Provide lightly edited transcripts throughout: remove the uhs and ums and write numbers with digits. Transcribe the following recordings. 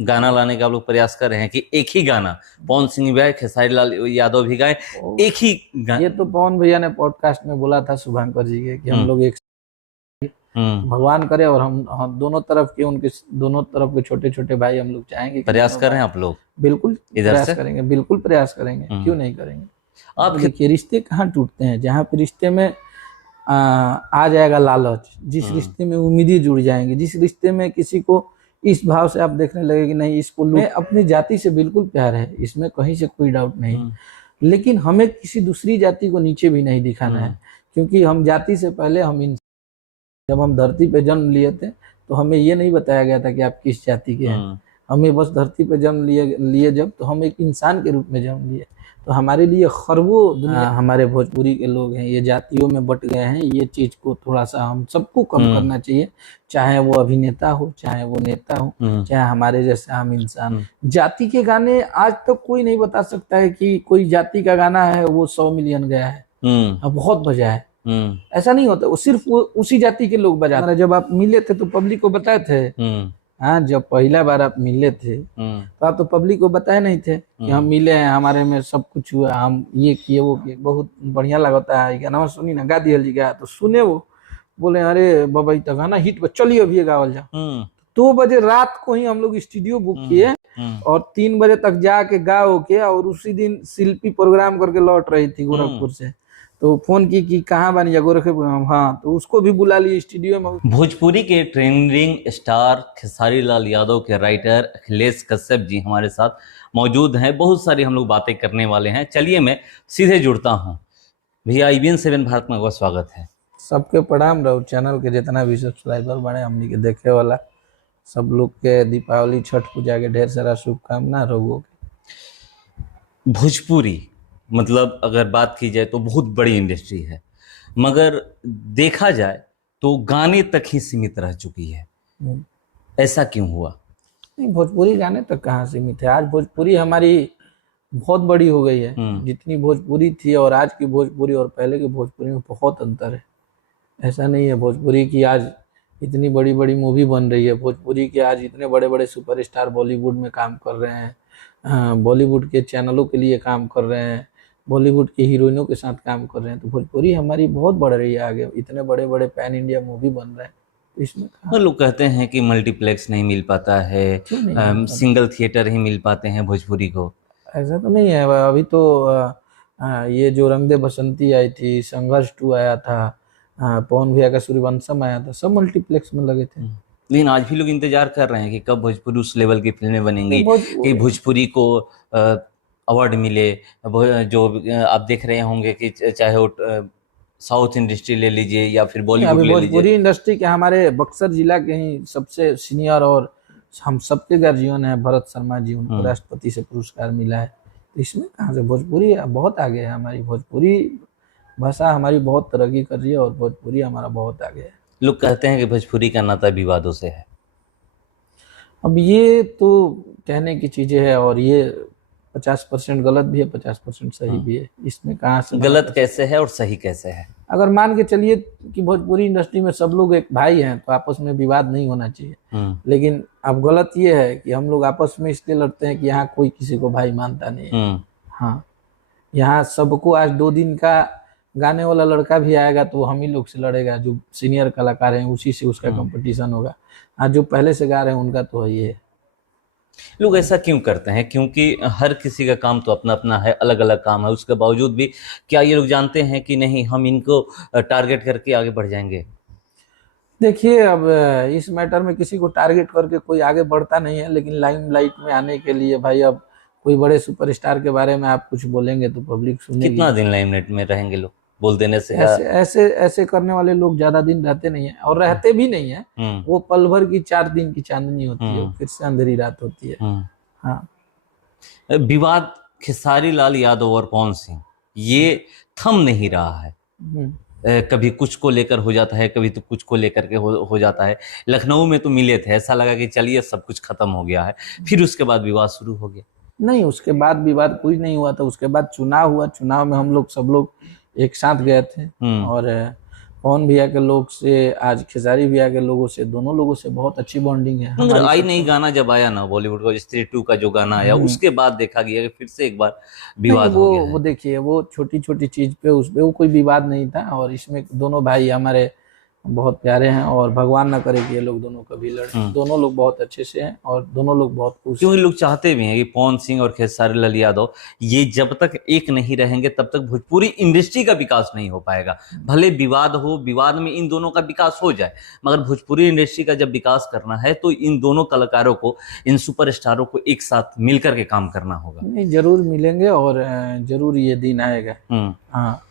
गाना लाने का आप लोग प्रयास कर रहे हैं कि एक ही गाना पवन सिंह भी गाए, खेसारी लाल यादव भी गाए, एक ही गाना? ये तो पवन भैया ने पॉडकास्ट में बोला था शुभंकर जी के कि हम लोग एक भगवान करे, और हम दोनों तरफ के, उनके दोनों तरफ के छोटे छोटे भाई हम लोग चाहेंगे। प्रयास कर रहे हैं आप लोग? बिल्कुल इधर प्रयास से करेंगे, बिल्कुल प्रयास करेंगे, क्यों नहीं करेंगे। आप देखिए रिश्ते कहाँ टूटते हैं, जहाँ पे रिश्ते में आ जाएगा लालच, जिस रिश्ते में उम्मीदें जुड़ जाएंगी, जिस रिश्ते में किसी को इस भाव से आप देखने लगे कि नहीं इसको मैं अपनी जाति से बिल्कुल प्यार है, इसमें कहीं से कोई डाउट नहीं, लेकिन हमें किसी दूसरी जाति को नीचे भी नहीं दिखाना है, क्योंकि हम जाति से पहले हम जब हम धरती पे जन्म लिए थे तो हमें ये नहीं बताया गया था कि आप किस जाति के हैं। हमें बस धरती पे जन्म लिए जब, तो हम एक इंसान के रूप में जन्म लिए। तो हमारे लिए खरबों दुनिया हमारे भोजपुरी के लोग हैं, ये जातियों में बट गए हैं। ये चीज को थोड़ा सा हम सबको कम करना चाहिए, चाहे वो अभिनेता हो, चाहे वो नेता हो, चाहे हमारे जैसे आम इंसान। जाति के गाने आज तक कोई नहीं बता सकता है कि कोई जाति का गाना है वो 100 मिलियन गया है, बहुत बजा है। ऐसा नहीं होता, वो सिर्फ वो उसी जाति के लोग बजाते। जब आप मिले थे तो पब्लिक को बताए थे, हाँ जब पहला बार आप मिले थे तो आप तो पब्लिक को बताए नहीं थे कि हम मिले हैं, हमारे में सब कुछ हुआ, हम ये किए वो किए, बहुत बढ़िया लगता है गाना सुनी ना, गा दिया जी गा, तो सुने वो बोले अरे बाबा ये तो गाना हिट, चलिए अभी गावल जा। 2 बजे रात को ही हम लोग स्टूडियो बुक किए और 3 बजे तक जाके गा के, और उसी दिन शिल्पी प्रोग्राम करके लौट रही थी गोरखपुर से, तो फोन की कि कहाँ बनी जा गोरखपुर, हाँ तो उसको भी बुला लिए स्टूडियो में। भोजपुरी के ट्रेंडिंग स्टार खेसारी लाल यादव के राइटर अखिलेश कश्यप जी हमारे साथ मौजूद हैं। बहुत सारी हम लोग बातें करने वाले हैं। चलिए मैं सीधे जुड़ता हूं। भैया IBN 7 भारत में आपका स्वागत है। सबके प्रणाम रहो, चैनल के जितना भी सब्सक्राइबर बने, हमनी के देखे वाला सब लोग के दीपावली छठ पूजा के ढेर सारा शुभकामना रहो। भोजपुरी मतलब अगर बात की जाए तो बहुत बड़ी इंडस्ट्री है, मगर देखा जाए तो गाने तक ही सीमित रह चुकी है। ऐसा क्यों हुआ? नहीं, भोजपुरी गाने तक कहाँ सीमित है। आज भोजपुरी हमारी बहुत बड़ी हो गई है। जितनी भोजपुरी थी और आज की भोजपुरी और पहले की भोजपुरी में बहुत अंतर है। ऐसा नहीं है भोजपुरी की आज इतनी बड़ी बड़ी मूवी बन रही है, भोजपुरी के आज इतने बड़े बड़े सुपरस्टार बॉलीवुड में काम कर रहे हैं, बॉलीवुड के चैनलों के लिए काम कर रहे हैं, बॉलीवुड की हीरोइनों के साथ काम कर रहे हैं। तो भोजपुरी हमारी बहुत बढ़ रही है आगे, इतने बड़े बड़े पैन इंडिया मूवी बन रहे हैं। तो इसमें लोग कहते हैं कि मल्टीप्लेक्स नहीं मिल पाता है, सिंगल थिएटर ही मिल पाते हैं भोजपुरी को। ऐसा तो नहीं है। अभी तो ये जो रंग दे बसंती आई थी, संघर्ष 2 आया था, पवन भैया का सूर्यवंशम आया था, सब मल्टीप्लेक्स में लगे थे। लेकिन आज भी लोग इंतजार कर रहे हैं कि कब भोजपुरी उस लेवल की फिल्में बनेंगी कि भोजपुरी को अवार्ड मिले। जो आप देख रहे होंगे कि चाहे वो साउथ इंडस्ट्री ले लीजिए या फिर बॉलीवुड ले लीजिए, भोजपुरी इंडस्ट्री के हमारे बक्सर जिला के ही सबसे सीनियर और हम सबके गार्जियन है भरत शर्मा जी, उनको राष्ट्रपति से पुरस्कार मिला है। तो इसमें कहाँ से, भोजपुरी बहुत आगे है। हमारी भोजपुरी भाषा हमारी बहुत तरक्की कर रही है और भोजपुरी हमारा बहुत आगे है। लोग कहते हैं कि भोजपुरी का नाता विवादों से है। अब ये तो कहने की चीजें है, और ये 50% गलत भी है, 50% सही भी है। इसमें कहाँ से गलत कैसे है और सही कैसे है? अगर मान के चलिए कि भोजपुरी इंडस्ट्री में सब लोग एक भाई हैं तो आपस में विवाद नहीं होना चाहिए। लेकिन अब गलत ये है कि हम लोग आपस में इसलिए लड़ते हैं कि यहाँ कोई किसी को भाई मानता नहीं है। हाँ, यहाँ सबको आज 2 दिन का गाने वाला लड़का भी आएगा तो हम ही लोग से लड़ेगा, जो सीनियर कलाकार हैं उसी से उसका कंपटीशन होगा। आज जो पहले से गा रहे हैं उनका तो ये है। लोग ऐसा क्यों करते हैं? क्योंकि हर किसी का काम तो अपना अपना है, अलग अलग काम है। उसके बावजूद भी क्या ये लोग जानते हैं कि नहीं हम इनको टारगेट करके आगे बढ़ जाएंगे? देखिए अब इस मैटर में किसी को टारगेट करके कोई आगे बढ़ता नहीं है, लेकिन लाइमलाइट में आने के लिए भाई अब कोई बड़े सुपरस्टार के बारे में आप कुछ बोलेंगे तो पब्लिक सुनेगी। कितना दिन लाइमलाइट में रहेंगे लोग बोल देने से? ऐसे करने वाले लोग ज्यादा दिन रहते नहीं है, और रहते भी नहीं है। वो पल भर की 4 दिन की चांदनी होती है, फिर से अंधेरी रात होती है। हाँ, विवाद खेसारी लाल यादव और पवन सिंह ये थम नहीं रहा है। कभी कुछ को लेकर हो जाता है, कभी तो कुछ को लेकर के हो जाता है। लखनऊ में तो मिले थे, ऐसा लगा कि चलिए सब कुछ खत्म हो गया है, फिर उसके बाद विवाद शुरू हो गया। नहीं, उसके बाद विवाद कोई नहीं हुआ था। उसके बाद चुनाव हुआ, चुनाव में हम लोग सब लोग एक साथ गए थे और पवन भैया के लोग से, आज खेसारी भैया के लोगों से, दोनों लोगों से बहुत अच्छी बॉन्डिंग है मगर हमारी आई सबसे। नहीं गाना जब आया ना बॉलीवुड का, स्त्री 2 का जो गाना आया, उसके बाद देखा गया कि फिर से एक बार नहीं, विवाद हो गया वो है। देखिए, वो छोटी छोटी चीज पे उस पे वो कोई विवाद नहीं था, और इसमें दोनों भाई हमारे बहुत प्यारे हैं, और भगवान ना करे कि ये लोग दोनों कभी लड़े। दोनों लोग बहुत अच्छे से हैं और दोनों लोग बहुत खुश हैं। क्योंकि लोग चाहते भी हैं कि पवन सिंह और खेसारी लाल यादव ये जब तक एक नहीं रहेंगे तब तक भोजपुरी इंडस्ट्री का विकास नहीं हो पाएगा। भले विवाद हो, विवाद में इन दोनों का विकास हो जाए, मगर भोजपुरी इंडस्ट्री का जब विकास करना है तो इन दोनों कलाकारों को, इन सुपरस्टारों को एक साथ मिलकर के काम करना होगा। नहीं, जरूर मिलेंगे और जरूर ये दिन आएगा। हाँ,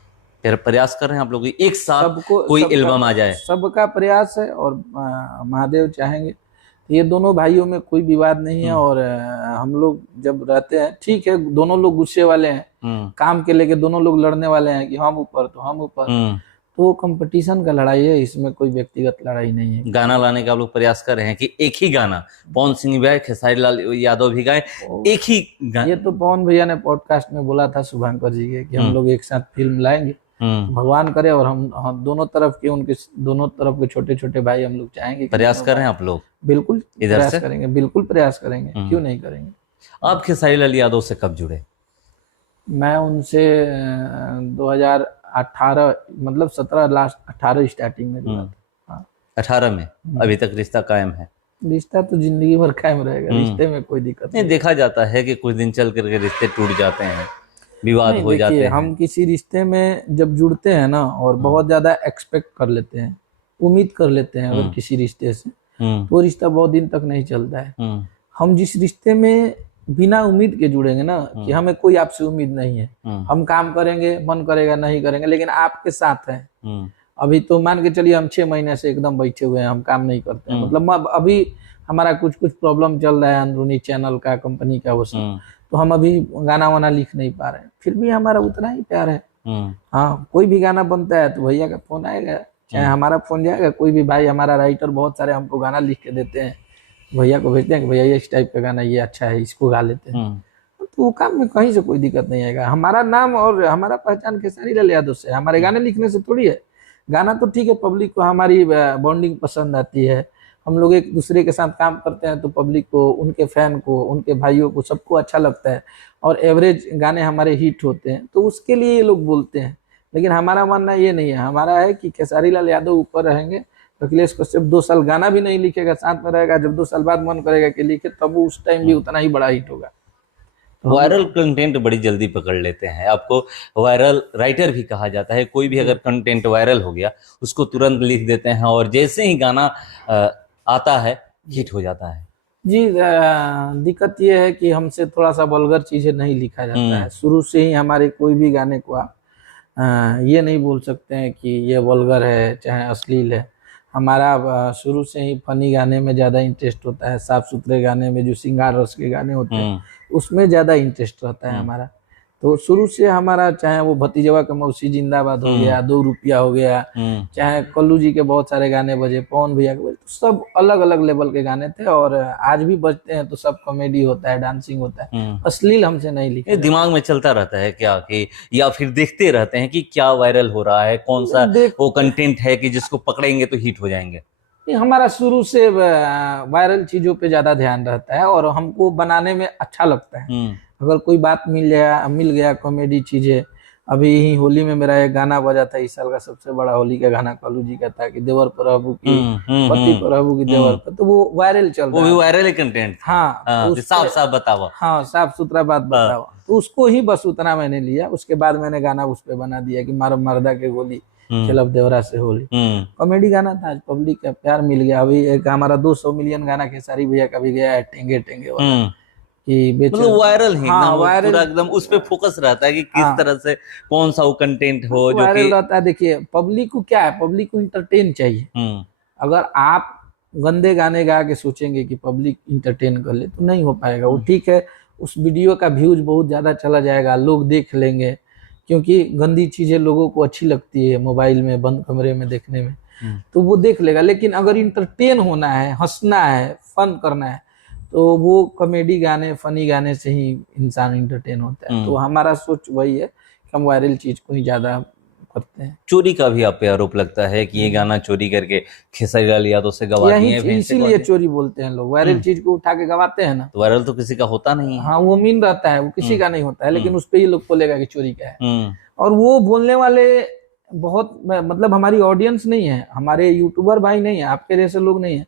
फिर प्रयास कर रहे हैं आप लोग एक साथ सबको कोई सबका एल्बम आ जाए। सबका प्रयास है, और महादेव चाहेंगे। ये दोनों भाइयों में कोई विवाद नहीं है, और हम लोग जब रहते हैं, ठीक है, दोनों लोग गुस्से वाले हैं, काम के लेके दोनों लोग लड़ने वाले हैं कि हम ऊपर तो हम ऊपर, तो वो कंपटीशन का लड़ाई है, इसमें कोई व्यक्तिगत लड़ाई नहीं है। गाना लाने का आप लोग प्रयास कर रहे हैं कि एक ही गाना पवन सिंह भी गाए, खेसारी लाल यादव भी गाए, एक ही ये तो पवन भैया ने पॉडकास्ट में बोला था शुभंकर जी के कि हम लोग एक साथ फिल्म लाएंगे, भगवान करे, और हम दोनों तरफ के, उनके दोनों तरफ के छोटे छोटे भाई हम लोग चाहेंगे। प्रयास कर रहे हैं आप लोग? बिल्कुल इधर प्रयास से करेंगे, बिल्कुल प्रयास करेंगे, क्यों नहीं करेंगे। आप खेसारी लाल यादव से कब जुड़े? मैं उनसे 2018, मतलब 17 लास्ट, 18 स्टार्टिंग में जुड़ा था। हाँ, 18 में। अभी तक रिश्ता कायम है? रिश्ता तो जिंदगी भर कायम रहेगा, रिश्ते में कोई दिक्कत नहीं, देखा जाता है कि कुछ दिन चल करके रिश्ते टूट जाते हैं, विवाद नहीं। हो जाते देखिए, हैं। हम किसी रिश्ते में जब जुड़ते हैं ना, और बहुत ज्यादा एक्सपेक्ट कर लेते हैं, उम्मीद कर लेते हैं अगर किसी रिश्ते से, तो रिश्ता बहुत दिन तक नहीं चलता है। हम जिस रिश्ते में बिना उम्मीद के जुड़ेंगे ना, कि हमें कोई आपसे उम्मीद नहीं है, हम काम करेंगे, मन करेगा नहीं करेंगे, लेकिन आपके साथ है। अभी तो मान के चलिए हम 6 महीने से एकदम बैठे हुए हैं, हम काम नहीं करते हैं, मतलब अभी हमारा कुछ प्रॉब्लम चल रहा है अंदरूनी, चैनल का, कंपनी का, वो सब, तो हम अभी गाना वाना लिख नहीं पा रहे हैं, फिर भी हमारा उतना ही प्यार है। हाँ, कोई भी गाना बनता है तो भैया का फोन आएगा, चाहे हमारा फोन जाएगा, कोई भी भाई, हमारा राइटर बहुत सारे हमको गाना लिख के देते हैं, भैया को भेजते हैं कि भैया ये इस टाइप का गाना, ये अच्छा है, इसको गा लेते हैं, तो वो काम में कहीं से कोई दिक्कत नहीं आएगा। हमारा नाम और हमारा पहचान खेसारी लाल यादव से, हमारे गाने लिखने से थोड़ी है। गाना तो ठीक है, पब्लिक को हमारी बॉन्डिंग पसंद आती है, हम लोग एक दूसरे के साथ काम करते हैं तो पब्लिक को, उनके फैन को, उनके भाइयों को, सबको अच्छा लगता है, और एवरेज गाने हमारे हिट होते हैं, तो उसके लिए ये लोग बोलते हैं। लेकिन हमारा मानना ये नहीं है, हमारा है कि खेसारी लाल यादव ऊपर रहेंगे, अखिलेश कश्यप 2 साल गाना भी नहीं लिखेगा, साथ में रहेगा, जब 2 साल बाद मन करेगा कि लिखे, तब वो उस टाइम भी उतना ही बड़ा हिट होगा। वायरल कंटेंट बड़ी जल्दी पकड़ लेते हैं, आपको वायरल राइटर भी कहा जाता है। कोई भी अगर कंटेंट वायरल हो गया, उसको तुरंत लिख देते हैं, और जैसे ही गाना आता है, हिट हो जाता है। जी, दिक्कत ये है कि हमसे थोड़ा सा वल्गर चीजें नहीं लिखा जाता है। शुरू से ही हमारे कोई भी गाने को आप ये नहीं बोल सकते हैं कि ये वल्गर है, चाहे अश्लील है। हमारा शुरू से ही फनी गाने में ज़्यादा इंटरेस्ट होता है, साफ सुथरे गाने में, जो श्रृंगार रस के गाने होते हैं, उसमें ज़्यादा इंटरेस्ट रहता है हमारा। तो शुरू से हमारा, चाहे वो भतीजवा का मौसी जिंदाबाद हो गया, 2 रुपया हो गया, चाहे कल्लू जी के बहुत सारे गाने बजे, पवन भैया के बजे, तो सब अलग अलग लेवल के गाने थे, और आज भी बजते हैं तो सब कॉमेडी होता है, डांसिंग होता है, अश्लील हमसे नहीं लिखा। दिमाग में चलता रहता है क्या, कि या फिर देखते रहते हैं कि क्या वायरल हो रहा है, कौन सा वो कंटेंट है कि जिसको पकड़ेंगे तो हिट हो जाएंगे? हमारा शुरू से वायरल चीजों पे ज्यादा ध्यान रहता है, और हमको बनाने में अच्छा लगता है। अगर कोई बात मिल गया कॉमेडी चीजें, अभी ही होली में मेरा एक गाना बजा था, इस साल का सबसे बड़ा होली का गाना कल्लू जी का था, कि देवर प्रभु की पति प्रभु की देवर पर, तो वो वायरल चल रहा है। वो भी वायरल कंटेंट। हाँ, साफ साफ बताओ। हाँ, साफ सुथरा बात बताओ, तो उसको ही बस उतना मैंने लिया। उसके बाद मैंने गाना उस पर बना दिया कि मारो मर्दा के गोली, खेलब देवरा से होली। कॉमेडी गाना था, आज पब्लिक का प्यार मिल गया। अभी एक हमारा 200 मिलियन गाना खेसारी भैया का भी गया है, टेंगे टेंगे वाला, कि मतलब वायरल है। हाँ, वायरल पूरा एकदम उस पे फोकस रहता है कि किस तरह से कौन सा वो कंटेंट हो जो वायरल रहता है। देखिए, पब्लिक को क्या है, पब्लिक को इंटरटेन चाहिए। अगर आप गंदे गाने गा के सोचेंगे कि पब्लिक इंटरटेन कर ले, तो नहीं हो पाएगा वो। ठीक है, उस वीडियो का व्यूज बहुत ज्यादा चला जाएगा, लोग देख लेंगे, क्योंकि गंदी चीजें लोगों को अच्छी लगती है मोबाइल में, बंद कमरे में देखने में, तो वो देख लेगा। लेकिन अगर इंटरटेन होना है, हंसना है, फन करना है, तो वो कॉमेडी गाने, फनी गाने से ही इंसान इंटरटेन होता है। तो हमारा सोच वही है कि हम वायरल चीज को ही ज्यादा करते हैं। चोरी का भी आप पे आरोप लगता है कि ये गाना चोरी करके खेसारी लाल यादव से गवा दिए हैं, यही इसीलिए चोरी बोलते हैं लोग, वायरल चीज को उठा के गवाते हैं ना। तो वायरल तो किसी का होता नहीं है। हाँ, वो मीन रहता है, वो किसी का नहीं होता है, लेकिन उस पे ये लोग बोलेगा कि चोरी का है। और वो बोलने वाले बहुत, मतलब हमारी ऑडियंस नहीं है, हमारे यूट्यूबर भाई नहीं है, आपके जैसे लोग नहीं है,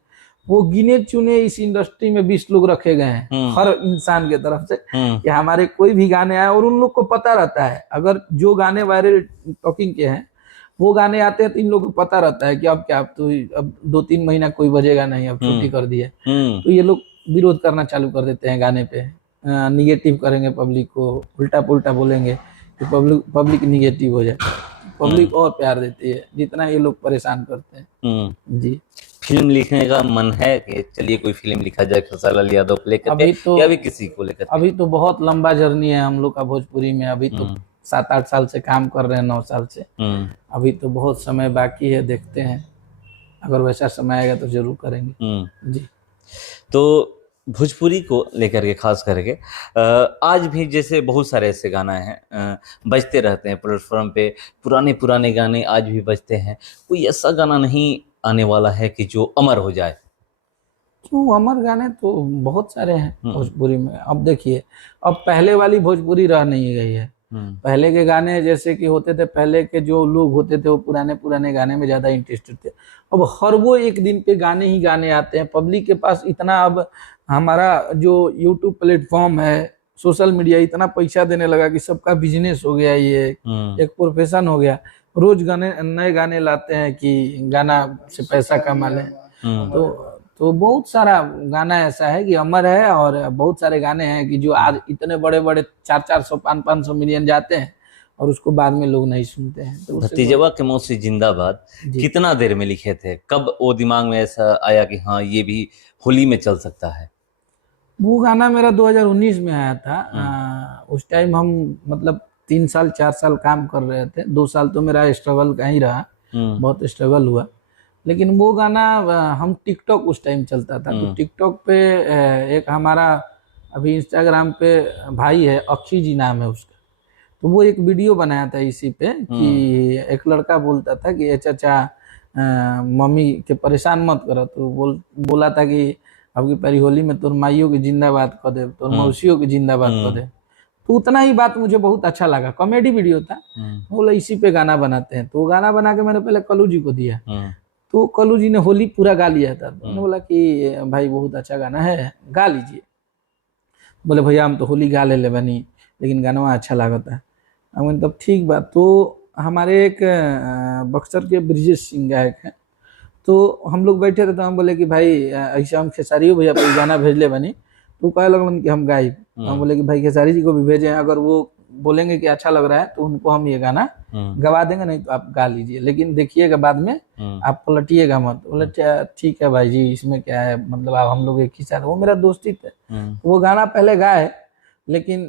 वो गिने चुने इस इंडस्ट्री में 20 लोग रखे गए हैं हर इंसान के तरफ से कि हमारे कोई भी गाने आए, और उन लोग को पता रहता है अगर जो गाने वायरल टॉकिंग के हैं वो गाने आते हैं तो इन लोगों को पता रहता है कि अब क्या, अब तो अब 2-3 महीना कोई बजेगा नहीं, अब छुट्टी कर दी है। तो ये लोग विरोध करना चालू कर देते हैं गाने पे, निगेटिव करेंगे पब्लिक को, उल्टा पुल्टा बोलेंगे कि पब्लिक निगेटिव हो जाए। पब्लिक और प्यार देती है जितना ये लोग परेशान करते हैं। जी, फिल्म लिखने का मन है कि चलिए कोई फिल्म लिखा जाए खेसारी लाल यादव को लेकर अभी तो, या भी किसी को लेकर? अभी तो बहुत लंबा जर्नी है हम लोग का भोजपुरी में, अभी तो 7-8 साल से काम कर रहे हैं, 9 साल से। अभी तो बहुत समय बाकी है, देखते हैं अगर वैसा समय आएगा तो जरूर करेंगे। जी, तो भोजपुरी को लेकर के खास करके आज भी जैसे बहुत सारे ऐसे गाना हैं बजते रहते हैं प्लेटफॉर्म पे, पुराने पुराने गाने आज भी बजते हैं। कोई ऐसा गाना नहीं आने वाला है कि जो अमर हो जाए? क्यों, अमर गाने तो बहुत सारे हैं भोजपुरी में। अब देखिए, अब पहले वाली भोजपुरी रह नहीं गई है। पहले के गाने जैसे कि होते थे, पहले के जो लोग होते थे वो पुराने पुराने गाने में ज्यादा इंटरेस्टेड थे। अब हर वो एक दिन पे गाने ही गाने आते हैं पब्लिक के पास। इतना अब हमारा जो यूट्यूब प्लेटफॉर्म है, सोशल मीडिया इतना पैसा देने लगा कि सबका बिजनेस हो गया, ये एक प्रोफेशन हो गया। रोज गाने, नए गाने लाते हैं कि गाना से पैसा कमा लें। तो बहुत सारा गाना ऐसा है कि अमर है, और बहुत सारे गाने हैं कि जो आज इतने बड़े बड़े 400-400, 500-500 मिलियन जाते हैं और उसको बाद में लोग नहीं सुनते हैं। तो भतीजवा के मौत से जिंदाबाद कितना देर में लिखे थे? कब वो दिमाग में ऐसा आया कि हाँ ये भी होली में चल सकता है? वो गाना मेरा 2019 में आया था। उस टाइम हम मतलब 3 साल 4 साल काम कर रहे थे। 2 साल तो मेरा स्ट्रगल का ही रहा, बहुत स्ट्रगल हुआ। लेकिन वो गाना हम टिकटॉक उस टाइम चलता था, तो टिकटॉक पे एक हमारा अभी इंस्टाग्राम पे भाई है, अक्षी जी नाम है उसका, तो वो एक वीडियो बनाया था इसी पे कि एक लड़का बोलता था कि चाचा मम्मी के परेशान मत करो, तो बोला था कि अब की पहली होली में तोर माइयों की जिंदाबाद कर दे, तोर मौसियों की जिंदाबाद कर दे। तो उतना ही बात मुझे बहुत अच्छा लगा, कॉमेडी वीडियो था। बोला इसी पे गाना बनाते हैं, तो गाना बना के मैंने पहले कल्लू जी को दिया, तो कल्लू जी ने होली पूरा गा लिया था। तो मैंने बोला कि भाई बहुत अच्छा गाना है, गा लीजिए। बोले भैया हम तो होली गा ले बनी, लेकिन गाना अच्छा लगा था। मैंने तब ठीक बात। तो हमारे एक बक्सर के ब्रिजेश सिंह गायक हैं, तो हम लोग बैठे थे, तो हम बोले कि भाई ऐसा हम खेसारी भैया पे गाना भेज ले बनी। तो कहे लगन कि हम गाइब। हम बोले कि भाई खेसारी जी को भी भेजें, अगर वो बोलेंगे कि अच्छा लग रहा है तो उनको हम ये गाना गवा देंगे, नहीं तो आप गा लीजिए, लेकिन देखिएगा बाद में आप पलटिएगा मत। बोले ठीक है भाई जी, इसमें क्या है, मतलब आप हम लोग एक ही साथ, वो मेरा दोस्ती थे। वो गाना पहले गाए, लेकिन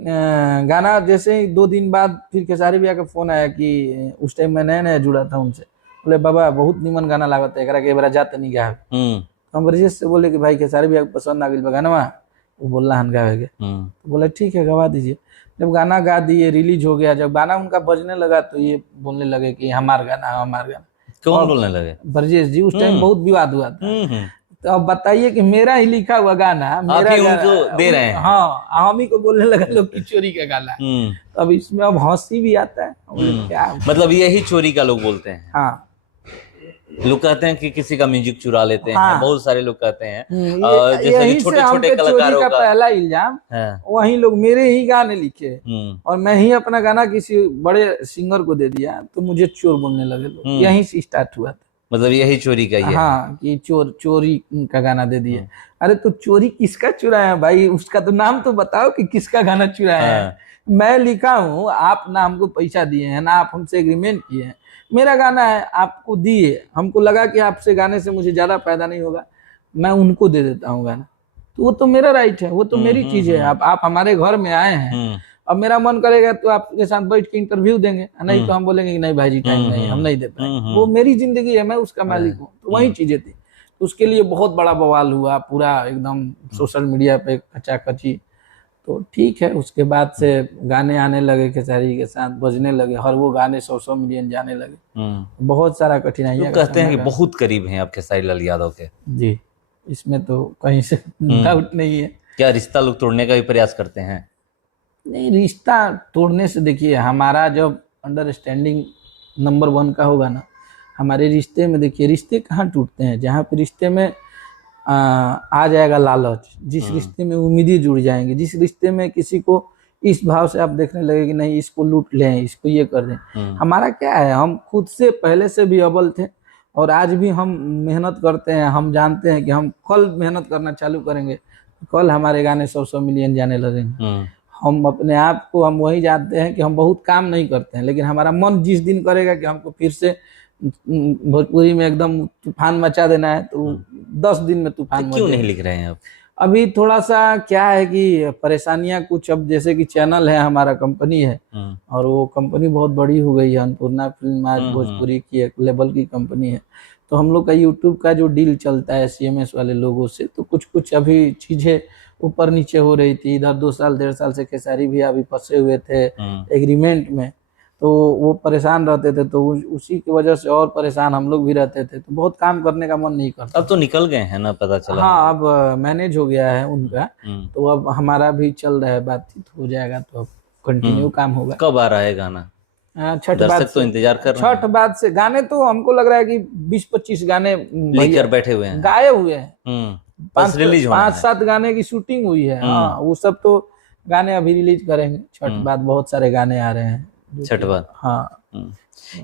गाना जैसे ही 2 दिन बाद फिर खेसारी भैया का फोन आया कि उस टाइम मैं नया नया जुड़ा था उनसे। बोले बाबा बहुत निमन गाना लागत है, एकरा के बार जाते नहीं गा। तो हम ब्रिजेश से बोले कि भाई खेसारी भैया को पसंद आ गई गाना, वो बोलना हन गावेगे। तो बोला ठीक है गवा दीजिए। जब गाना गा दिए, रिलीज हो गया, जब गाना उनका बजने लगा तो ये बोलने लगे कि हमार गाना हमार गाना। कौन बोलने लगे? ब्रजेश जी। उस टाइम बहुत विवाद हुआ था। तो अब बताइए कि मेरा ही लिखा हुआ गाना मेरा उनको दे रहे हैं। हाँ, हम ही को बोलने लगा लोग की चोरी का गाना। अब इसमें अब हंसी भी आता है, क्या मतलब यही चोरी का लोग बोलते हैं। हाँ, लोग कहते हैं कि किसी का म्यूजिक चुरा लेते हाँ। हैं, बहुत सारे लोग कहते हैं। जैसे कि छोटे छोटे कलाकारों का पहला इल्जाम वही लोग मेरे ही गाने लिखे और मैं ही अपना गाना किसी बड़े सिंगर को दे दिया, तो मुझे चोर बोलने लगे लोग। यहीं से स्टार्ट हुआ था। मतलब यही चोरी का ही हाँ, कि चोरी का गाना दे दिए। अरे तो चोरी किसका चुराया भाई, उसका तो नाम तो बताओ कि किसका गाना चुराया है। मैं लिखा हूँ, आप ना हमको पैसा दिए हैं, ना आप हमसे एग्रीमेंट किए हैं। मेरा गाना है, आपको दिए, हमको लगा कि आपसे गाने से मुझे ज्यादा फायदा नहीं होगा, मैं उनको दे देता हूँ गाना, तो वो तो मेरा राइट है, वो तो मेरी चीज है। आप हमारे घर में आए हैं, अब मेरा मन करेगा तो आपके साथ बैठ के इंटरव्यू देंगे, नहीं तो हम बोलेंगे कि नहीं भाई जी टाइम नहीं, हम नहीं दे पाएंगे। वो मेरी जिंदगी है, मैं उसका मालिक हूँ। तो वही चीजें थी। तो उसके लिए बहुत बड़ा बवाल हुआ, पूरा एकदम सोशल मीडिया पे कचाकची। तो ठीक है, उसके बाद से गाने आने लगे खेसारी के साथ, बजने लगे, हर वो गाने 100-100 मिलियन जाने लगे। बहुत सारा कठिनाइयां लोग का कहते हैं कि सामना करना। बहुत करीब हैं आप खेसारी लाल यादव के। जी, इसमें तो कहीं से डाउट नहीं है। क्या रिश्ता लोग तोड़ने का भी प्रयास करते हैं? नहीं, रिश्ता तोड़ने से देखिए, हमारा जब अंडरस्टैंडिंग नंबर 1 का होगा ना, हमारे रिश्ते में देखिए, रिश्ते कहाँ टूटते हैं, जहाँ पे रिश्ते में आ जाएगा लालच, जिस रिश्ते में उम्मीदें जुड़ जाएंगी, जिस रिश्ते में किसी को इस भाव से आप देखने लगे कि नहीं इसको लूट लें, इसको ये कर दें। हमारा क्या है, हम खुद से पहले से भी अव्वल थे और आज भी हम मेहनत करते हैं। हम जानते हैं कि हम कल मेहनत करना चालू करेंगे, कल हमारे गाने 100-100 मिलियन जाने लगेंगे। हम अपने आप को हम वही जानते हैं कि हम बहुत काम नहीं करते हैं, लेकिन हमारा मन जिस दिन करेगा कि हमको फिर से भोजपुरी में एकदम तूफान मचा देना है, तो 10 दिन में तूफान मच क्यों नहीं जाएगा। लिख रहे हैं आप? अभी थोड़ा सा क्या है कि परेशानियां कुछ, अब जैसे कि चैनल है हमारा, कंपनी है, और वो कंपनी बहुत बड़ी हो गई है, अन्नपूर्णा फिल्म आज भोजपुरी की एक लेवल की कंपनी है। तो हम लोग का यूट्यूब का जो डील चलता है सीएमएस वाले लोगों से, तो कुछ कुछ अभी चीजें ऊपर नीचे हो रही थी। इधर 2 साल 1.5 साल से खेसारी भी अभी फंसे हुए थे एग्रीमेंट में, तो वो परेशान रहते थे, तो उसी की वजह से और परेशान हम लोग भी रहते थे, तो बहुत काम करने का मन नहीं करता। अब तो निकल गए हैं ना, पता चला। हाँ, अब मैनेज हो गया है उनका, तो अब हमारा भी चल रहा है, बातचीत हो जाएगा, तो अब कंटिन्यू काम होगा। कब आ रहा है गाना? छठ बाद दर्शक तो इंतजार कर रहे हैं। छठ बाद से गाने तो हमको लग रहा है कि 20-25 गाने लेकर बैठे हुए हैं, गाए हुए हैं। बस रिलीज होना है। 5-7 गाने की शूटिंग हुई है। हाँ, वो सब तो गाने अभी रिलीज करेंगे। छठ बाद बहुत सारे गाने आ रहे हैं। छठ बाद। हाँ।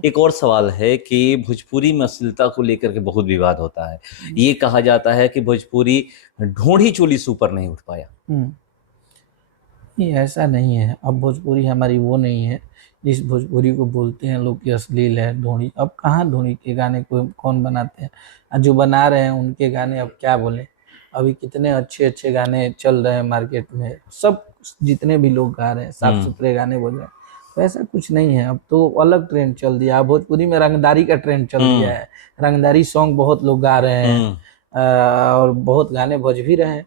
एक और सवाल है कि भोजपुरी में अश्लीलता को लेकर के बहुत विवाद होता है। ये कहा जाता है कि भोजपुरी ढोढ़ी चोली से ऊपर नहीं उठ पाया। नहीं, ऐसा नहीं है। अब भोजपुरी हमारी वो नहीं है जिस भोजपुरी को बोलते हैं लोग कि अश्लील है, ढोढ़ी। अब कहाँ ढोढ़ी के गाने को कौन बनाते हैं? जो बना रहे हैं उनके गाने अब क्या बोले। अभी कितने अच्छे अच्छे गाने चल रहे हैं मार्केट में, सब जितने भी लोग गा रहे हैं साफ सुथरे गाने बोल रहे हैं। तो ऐसा कुछ नहीं है। अब तो अलग ट्रेंड चल दिया, भोजपुरी में रंगदारी का ट्रेंड चल दिया है। रंगदारी सॉन्ग बहुत लोग गा रहे हैं और बहुत गाने बज भी रहे हैं।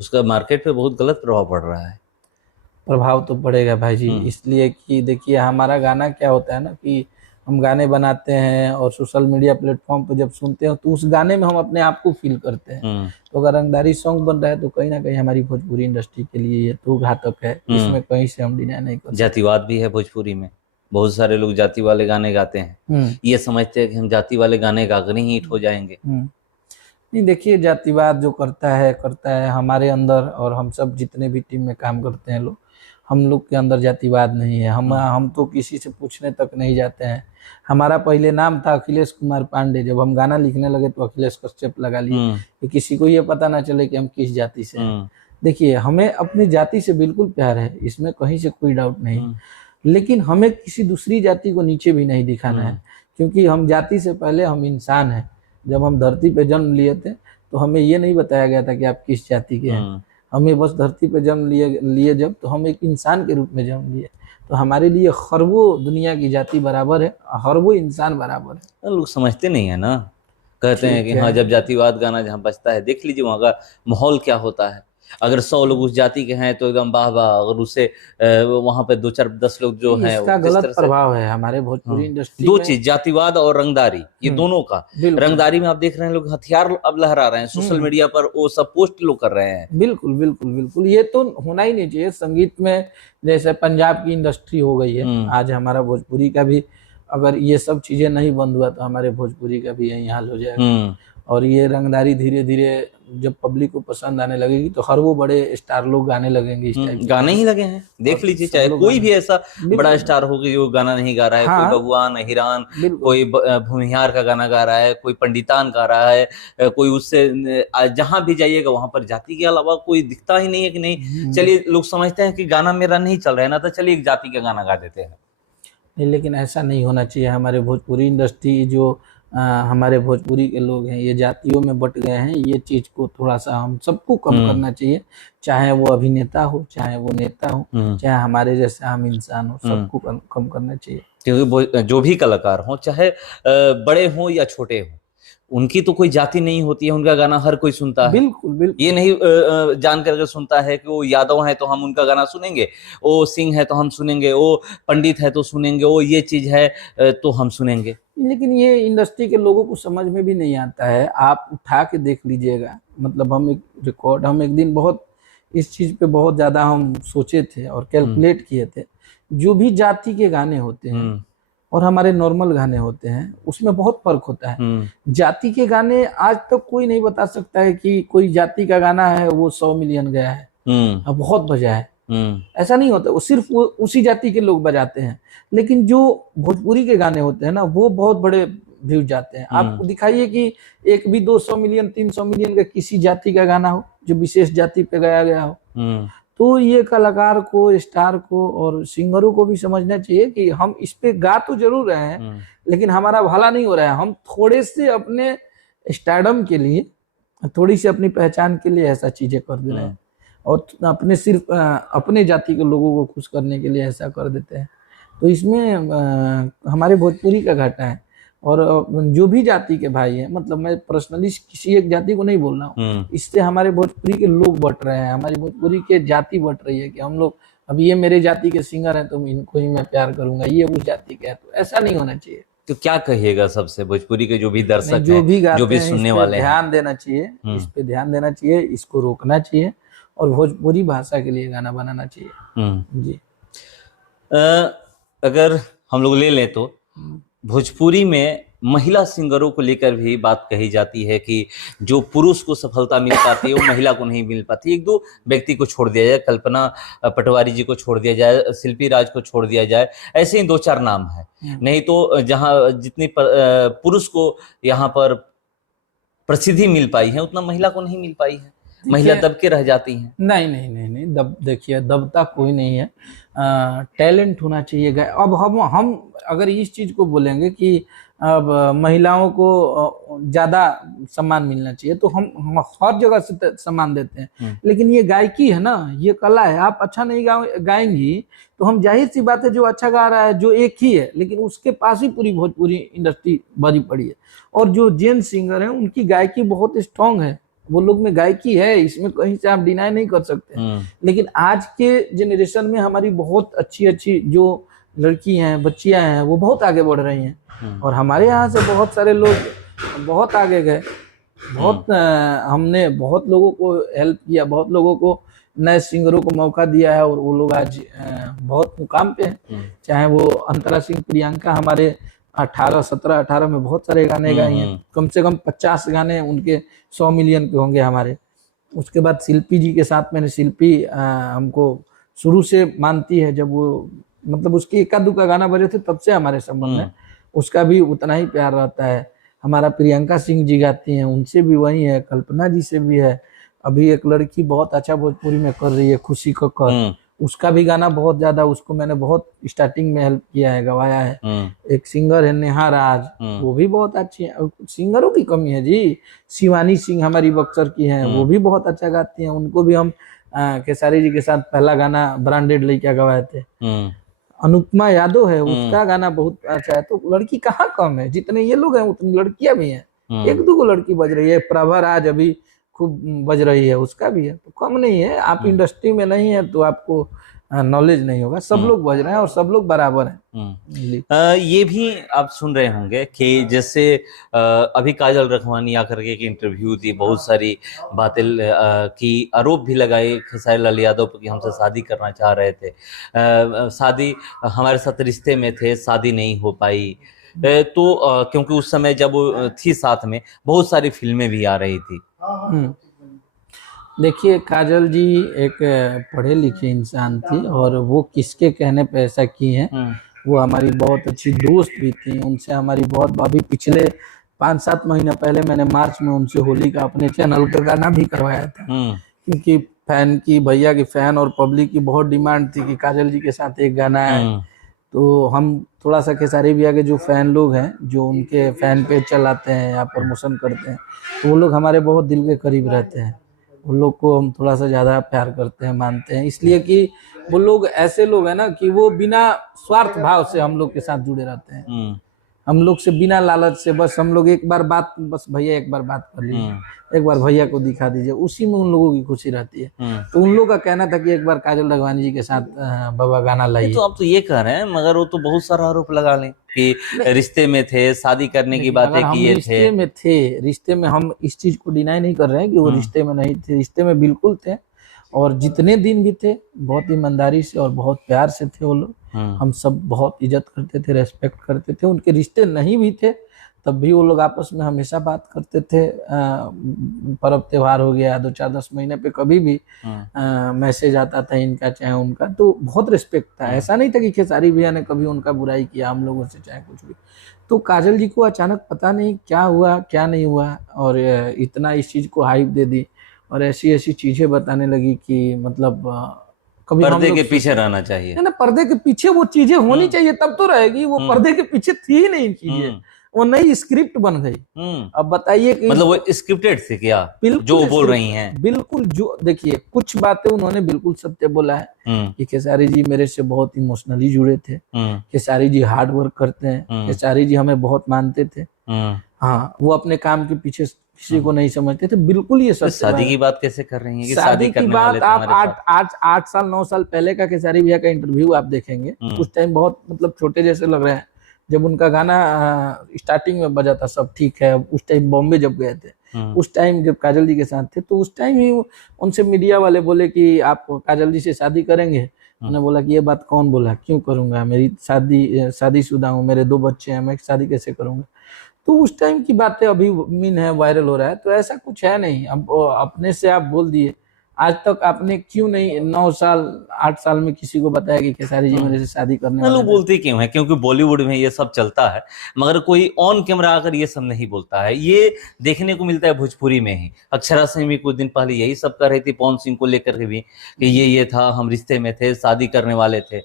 उसका मार्केट पे बहुत गलत प्रभाव पड़ रहा है। प्रभाव तो पड़ेगा भाई जी, इसलिए कि देखिए हमारा गाना क्या होता है ना, कि हम गाने बनाते हैं और सोशल मीडिया प्लेटफॉर्म पर जब सुनते हैं तो उस गाने में हम अपने आप को फील करते हैं। तो अगर रंगदारी सॉन्ग बन रहा है तो कहीं ना कहीं हमारी भोजपुरी इंडस्ट्री के लिए ये तो घातक है। इसमें कहीं से हम डिनाई नहीं कर सकते। जातिवाद भी है भोजपुरी में, बहुत सारे लोग जाति वाले गाने गाते हैं। ये समझते हैं कि हम जाति वाले गाने गाकर ही हिट हो जाएंगे। नहीं, देखिए जातिवाद जो करता है हमारे अंदर, और हम सब जितने भी टीम में काम करते हैं लोग, हम लोग के अंदर जातिवाद नहीं है। हम तो किसी से पूछने तक नहीं जाते हैं। हमारा पहले नाम था अखिलेश कुमार पांडे। जब हम गाना लिखने लगे तो अखिलेश कश्यप लगा लिए कि किसी को ये पता ना चले कि हम किस जाति से हैं। देखिए, हमें अपनी जाति से बिल्कुल प्यार है, इसमें कहीं से कोई डाउट नहीं, लेकिन हमें किसी दूसरी जाति को नीचे भी नहीं दिखाना है, क्योंकि हम जाति से पहले हम इंसान हैं। जब हम धरती पे जन्म लिए थे तो हमें ये नहीं बताया गया था कि आप किस जाति के हैं। हमें बस धरती पे जन्म लिए जब, तो हम एक इंसान के रूप में जन्म लिए। तो हमारे लिए खरबों दुनिया की जाति बराबर है, हरबों इंसान बराबर है। लोग समझते नहीं है ना, कहते हैं कि हाँ, जब जातिवाद गाना जहाँ बजता है, देख लीजिए वहाँ का माहौल क्या होता है। अगर 100 लोग उस जाति के हैं तो एकदम वाह वाह, अगर उससे वहाँ पे 2-4-10 लोग जो हैं, इसका गलत प्रभाव है हमारे भोजपुरी इंडस्ट्री दो में। चीज, जातिवाद और रंगदारी, ये दोनों का। रंगदारी में आप देख रहे हैं लोग हथियार अब लहरा रहे हैं, सोशल मीडिया पर वो सब पोस्ट लोग कर रहे हैं। बिल्कुल बिल्कुल बिल्कुल, ये तो होना ही नहीं चाहिए। संगीत में जैसे पंजाब की इंडस्ट्री हो गई है, आज हमारा भोजपुरी का भी अगर ये सब चीजें नहीं बंद हुआ तो हमारे भोजपुरी का भी यही हाल हो जाएगा। और ये रंगदारी धीरे धीरे जब पब्लिक को पसंद आने लगेगी तो हर वो बड़े स्टार लोग गाने लगेंगे इस टाइप। गाने ही लगे हैं, देख लीजिए, चाहे कोई भी ऐसा बड़ा स्टार हो जो गाना नहीं गा रहा है। कोई भगवान हिरान, कोई भूमिहार का गाना गा रहा है, कोई पंडितान गा रहा है, कोई उससे जहां भी जाइएगा वहां पर जाति के अलावा कोई दिखता ही नहीं है कि नहीं चलिए लोग समझते हैं कि गाना मेरा नहीं चल रहा है ना, तो चलिए एक जाति का गाना गा देते हैं। नहीं, लेकिन ऐसा नहीं होना चाहिए। हमारे भोजपुरी इंडस्ट्री जो हमारे भोजपुरी के लोग हैं, ये जातियों में बट गए हैं। ये चीज को थोड़ा सा हम सबको कम करना चाहिए, चाहे वो अभिनेता हो, चाहे वो नेता हो, चाहे हमारे जैसे आम इंसान हो, सबको कम करना चाहिए। क्योंकि जो भी कलाकार हो, चाहे बड़े हों या छोटे हों, उनकी तो कोई जाति नहीं होती है, उनका गाना हर कोई सुनता है। बिल्कुल बिल्कुल। ये नहीं जान करके सुनता है कि वो यादव है तो हम उनका गाना सुनेंगे, वो सिंह है तो हम सुनेंगे, वो पंडित है तो सुनेंगे, वो ये चीज है तो हम सुनेंगे। लेकिन ये इंडस्ट्री के लोगों को समझ में भी नहीं आता है। आप उठा के देख लीजिएगा, मतलब हम एक दिन बहुत इस चीज पे बहुत ज्यादा हम सोचे थे और कैलकुलेट किए थे। जो भी जाति के गाने होते हैं और हमारे नॉर्मल गाने होते हैं उसमें बहुत फर्क होता है। जाति के गाने आज तक कोई नहीं बता सकता है कि कोई जाति का गाना है वो 100 मिलियन गया है, अब बहुत बजा है, ऐसा नहीं होता। वो सिर्फ वो उसी जाति के लोग बजाते हैं। लेकिन जो भोजपुरी के गाने होते हैं ना वो बहुत बड़े व्यूज जाते हैं। आप दिखाइए कि एक भी 200 मिलियन 300 मिलियन का किसी जाति का गाना हो जो विशेष जाति पे गाया गया हो। तो ये कलाकार को, स्टार को और सिंगरों को भी समझना चाहिए कि हम इस पे गा तो जरूर रहे हैं लेकिन हमारा भला नहीं हो रहा है। हम थोड़े से अपने स्टारडम के लिए, थोड़ी सी अपनी पहचान के लिए ऐसा चीजें कर दे रहे हैं और अपने सिर्फ अपने जाति के लोगों को खुश करने के लिए ऐसा कर देते हैं। तो इसमें हमारे भोजपुरी का घाटा है। और जो भी जाति के भाई हैं, मतलब मैं पर्सनली किसी एक जाति को नहीं बोल रहा हूँ, इससे हमारे भोजपुरी के लोग बट रहे हैं, हमारी भोजपुरी के जाति बट रही है कि हम लोग अब ये मेरे जाति के सिंगर हैं तो इनको ही मैं प्यार करूंगा, ये उस जाति के है। तो ऐसा नहीं होना चाहिए। तो क्या कहिएगा सबसे, भोजपुरी के जो भी दर्शक जो भी हैं, जो भी गाते हैं, सुनने इस पे वाले हैं? ध्यान देना चाहिए, इस पे ध्यान देना चाहिए, इसको रोकना चाहिए और भोजपुरी भाषा के लिए गाना बनाना चाहिए। जी। अगर हम लोग ले लें तो भोजपुरी में महिला सिंगरों को लेकर भी बात कही जाती है कि जो पुरुष को सफलता मिल पाती है वो महिला को नहीं मिल पाती। एक दो व्यक्ति को छोड़ दिया जाए, कल्पना पटवारी जी को छोड़ दिया जाए, शिल्पी राज को छोड़ दिया जाए, ऐसे ही 2-4 नाम है। नहीं तो जहां जितनी पुरुष को यहाँ पर प्रसिद्धि मिल पाई है उतना महिला को नहीं मिल पाई है। महिला दब के रह जाती हैं। नहीं नहीं नहीं नहीं, देखिए दबता कोई नहीं है। टैलेंट होना चाहिए। अब हम अगर इस चीज को बोलेंगे कि अब महिलाओं को ज्यादा सम्मान मिलना चाहिए तो हम हर जगह से सम्मान देते हैं। लेकिन ये गायकी है ना, ये कला है। आप अच्छा नहीं गाएंगी तो हम, जाहिर सी बात है, जो अच्छा गा रहा है जो एक ही है लेकिन उसके पास ही पूरी भोजपुरी इंडस्ट्री भरी पड़ी है। और जो जेंट्स सिंगर हैं उनकी गायकी बहुत स्ट्रांग है, वो लोग में गायकी है, इसमें कहीं से आप डिनाई नहीं कर सकते। लेकिन आज के जनरेशन में हमारी बहुत अच्छी अच्छी जो लड़की हैं, बच्चियां हैं, वो बहुत आगे बढ़ रही हैं। और हमारे यहाँ से बहुत सारे लोग बहुत आगे गए। बहुत हमने बहुत लोगों को हेल्प किया, बहुत लोगों को, नए सिंगरों को मौका दिया है और वो लोग आज बहुत मुकाम पे हैं। चाहे वो अंतरा सिंह, प्रियंका हमारे 17-18 में बहुत सारे गाने गाए हैं। कम से कम 50 गाने उनके 100 मिलियन के होंगे हमारे। उसके बाद शिल्पी जी के साथ मैंने, शिल्पी हमको शुरू से मानती है। जब वो, मतलब उसकी एका दुका गाना बजे थे तब से हमारे संबंध में उसका भी उतना ही प्यार रहता है। हमारा प्रियंका सिंह जी गाती हैं, उनसे भी वही है। कल्पना जी से भी है। अभी एक लड़की बहुत अच्छा भोजपुरी में कर रही है, खुशी कक्कर, उसका भी गाना बहुत ज्यादा, उसको मैंने बहुत स्टार्टिंग में हेल्प किया है, गवाया है। एक सिंगर है नेहा राज, वो भी बहुत अच्छी है। सिंगरों की कमी है जी। शिवानी सिंह हमारी बक्सर की हैं, वो भी बहुत अच्छा गाती हैं। उनको भी हम खेसारी जी के साथ पहला गाना ब्रांडेड लेके गवाए थे। अनुपमा यादव है, उसका गाना बहुत अच्छा है। तो लड़की कहाँ कम है, जितने ये लोग हैं उतनी लड़कियां भी हैं। एक दो लड़की बज रही है, प्रभा राज अभी खूब बज रही है, उसका भी है। तो कम नहीं है। आप इंडस्ट्री में नहीं है तो आपको नॉलेज नहीं होगा। सब लोग बज रहे हैं और सब लोग बराबर हैं। ये भी आप सुन रहे होंगे कि जैसे अभी काजल रखवानी आकर के एक इंटरव्यू दी, बहुत सारी बातें की, आरोप भी लगाए खेसारी लाल यादव पर कि हमसे शादी करना चाह रहे थे, शादी हमारे साथ रिश्ते में थे, शादी नहीं हो पाई। तो क्योंकि उस समय जब वो थी साथ में, बहुत सारी फिल्में भी आ रही थी। देखिए, काजल जी एक पढ़े लिखे इंसान थी और वो किसके कहने पे ऐसा की हैं। वो हमारी बहुत अच्छी दोस्त भी थी। उनसे हमारी बहुत, अभी पिछले 5-7 महीने पहले मैंने मार्च में उनसे होली का अपने चैनल का गाना भी करवाया था। क्योंकि फैन की, भैया की फैन और पब्लिक की बहुत डिमांड थी कि काजल जी के साथ एक गाना है। तो हम थोड़ा सा खेसारी भैया के जो फैन लोग हैं, जो उनके फैन पेज चलाते हैं या प्रमोशन करते हैं, तो वो लोग हमारे बहुत दिल के करीब रहते हैं। उन लोग को हम थोड़ा सा ज्यादा प्यार करते हैं, मानते हैं, इसलिए कि वो लोग ऐसे लोग हैं ना कि वो बिना स्वार्थ भाव से हम लोग के साथ जुड़े रहते हैं। हम लोग से बिना लालच से, बस हम लोग एक बार बात, बस भैया एक बार बात कर लीजिए, एक बार भैया को दिखा दीजिए, उसी में उन लोगों की खुशी रहती है। तो उन लोगों का कहना था कि एक बार काजल राघवानी जी के साथ बाबा गाना लाइए। तो आप तो ये कह रहे हैं, मगर वो तो बहुत सारा आरोप लगा लें कि रिश्ते में थे, शादी करने की बातें अगर हम किए थे। रिश्ते में थे, रिश्ते में, हम इस चीज को डिनाई नहीं कर रहे हैं कि वो रिश्ते में नहीं थे, रिश्ते में बिल्कुल थे। और जितने दिन भी थे बहुत ईमानदारी से और बहुत प्यार से थे वो लोग। हम सब बहुत इज्जत करते थे, रेस्पेक्ट करते थे। उनके रिश्ते नहीं भी थे तब भी वो लोग आपस में हमेशा बात करते थे। पर्व त्योहार हो गया, 2-4-10 महीने पे कभी भी मैसेज आता था इनका चाहे उनका, तो बहुत रिस्पेक्ट था। ऐसा नहीं था कि खेसारी भैया ने कभी उनका बुराई किया हम लोगों से चाहे कुछ भी। तो काजल जी को अचानक पता नहीं क्या हुआ क्या नहीं हुआ, और इतना इस चीज को हाइप दे दी और ऐसी ऐसी चीजें बताने लगी कि मतलब कभी पर्दे के पीछे रहना चाहिए ना, पर्दे के पीछे वो चीजें होनी चाहिए तब तो रहेगी। वो पर्दे के पीछे थी ही नहीं चीजें, वो नई स्क्रिप्ट बन गई। अब बताइए कि मतलब वो स्क्रिप्टेड थी क्या जो बोल रही हैं? बिल्कुल, जो देखिए कुछ बातें उन्होंने बिल्कुल सत्य बोला है कि खेसारी जी मेरे से बहुत इमोशनली जुड़े थे, खेसारी जी हार्ड वर्क करते हैं, खेसारी जी हमें बहुत मानते थे। हाँ, वो अपने काम के पीछे किसी को नहीं समझते थे, बिल्कुल ये सच। शादी की बात कैसे कर रही हैं कि शादी की बात आप 8 साल 9 साल पहले का खेसारी भैया का इंटरव्यू आप देखेंगे, उस टाइम बहुत मतलब छोटे जैसे लग रहे हैं। जब उनका गाना स्टार्टिंग में बजा था सब ठीक है, उस टाइम बॉम्बे जब गए थे, उस टाइम जब काजल जी के साथ थे, तो उस टाइम ही उनसे मीडिया वाले बोले कि आप काजल जी से शादी करेंगे। उन्होंने बोला कि ये बात कौन बोला, क्यों करूंगा, मेरी शादीशुदा हूँ, मेरे 2 बच्चे हैं, मैं शादी कैसे करूंगा। तो उस टाइम की बातें अभी मीन है, वायरल हो रहा है, तो ऐसा कुछ है नहीं। अब अपने से आप बोल दिए, आज तक आपने क्यों नहीं 9 साल 8 साल में किसी को बताया कि खेसारी जी मेरे से शादी करने वाले लोग बोलते क्यों है? क्योंकि बॉलीवुड में ये सब चलता है, मगर कोई ऑन कैमरा आकर ये सब नहीं बोलता है। ये देखने को मिलता है भोजपुरी में ही। अक्षरा सिंह भी कुछ दिन पहले यही सब कर रही थी पवन सिंह को लेकर के भी कि ये था, हम रिश्ते में थे, शादी करने वाले थे।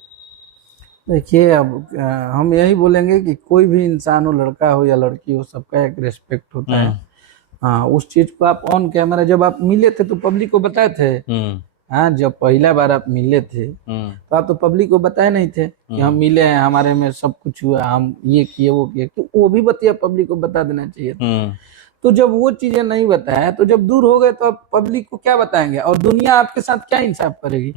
देखिए, अब हम यही बोलेंगे कि कोई भी इंसान हो, लड़का हो या लड़की हो, सबका एक रेस्पेक्ट होता है। हाँ, उस चीज को आप ऑन कैमरा, जब आप मिले थे तो पब्लिक को बताए थे। हाँ, जब पहला बार आप मिले थे तो आप तो पब्लिक को बताए नहीं थे कि हम मिले हैं, हमारे में सब कुछ हुआ, हम ये किए वो किए, तो वो भी बतिया पब्लिक को बता देना चाहिए था। तो जब वो चीजें नहीं बताया, तो जब दूर हो गए तो आप पब्लिक को क्या बताएंगे, और दुनिया आपके साथ क्या इंसाफ करेगी?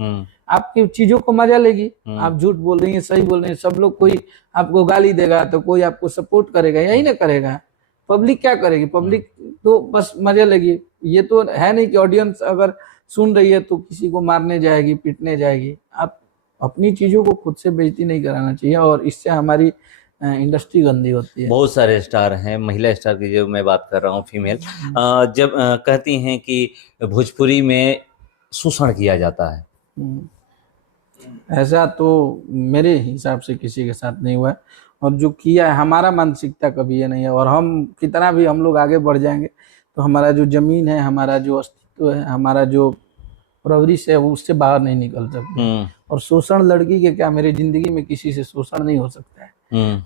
आपकी चीजों को मजा लेगी। आप झूठ बोल रही हैं, सही बोल रही हैं, सब लोग, कोई आपको गाली देगा तो कोई आपको सपोर्ट करेगा, यही ना करेगा। पब्लिक क्या करेगी? पब्लिक तो बस मजा लेगी। ये तो है नहीं कि ऑडियंस अगर सुन रही है तो किसी को मारने जाएगी, पीटने जाएगी। आप अपनी चीजों को खुद से बेइज्जती नहीं कराना चाहिए, और इससे हमारी इंडस्ट्री गंदी होती है। बहुत सारे स्टार हैं, महिला स्टार की जो मैं बात कर रहा हूँ, फीमेल, जब कहती हैं कि भोजपुरी में शोषण किया जाता है। ऐसा तो मेरे हिसाब से किसी के साथ नहीं हुआ है, और जो किया है, हमारा मानसिकता कभी ये नहीं है। और हम कितना भी हम लोग आगे बढ़ जाएंगे तो हमारा जो जमीन है, हमारा जो अस्तित्व है, हमारा जो परवरिश है, वो उससे बाहर नहीं निकल सकते। और शोषण लड़की के क्या, मेरी जिंदगी में किसी से शोषण नहीं हो सकता है।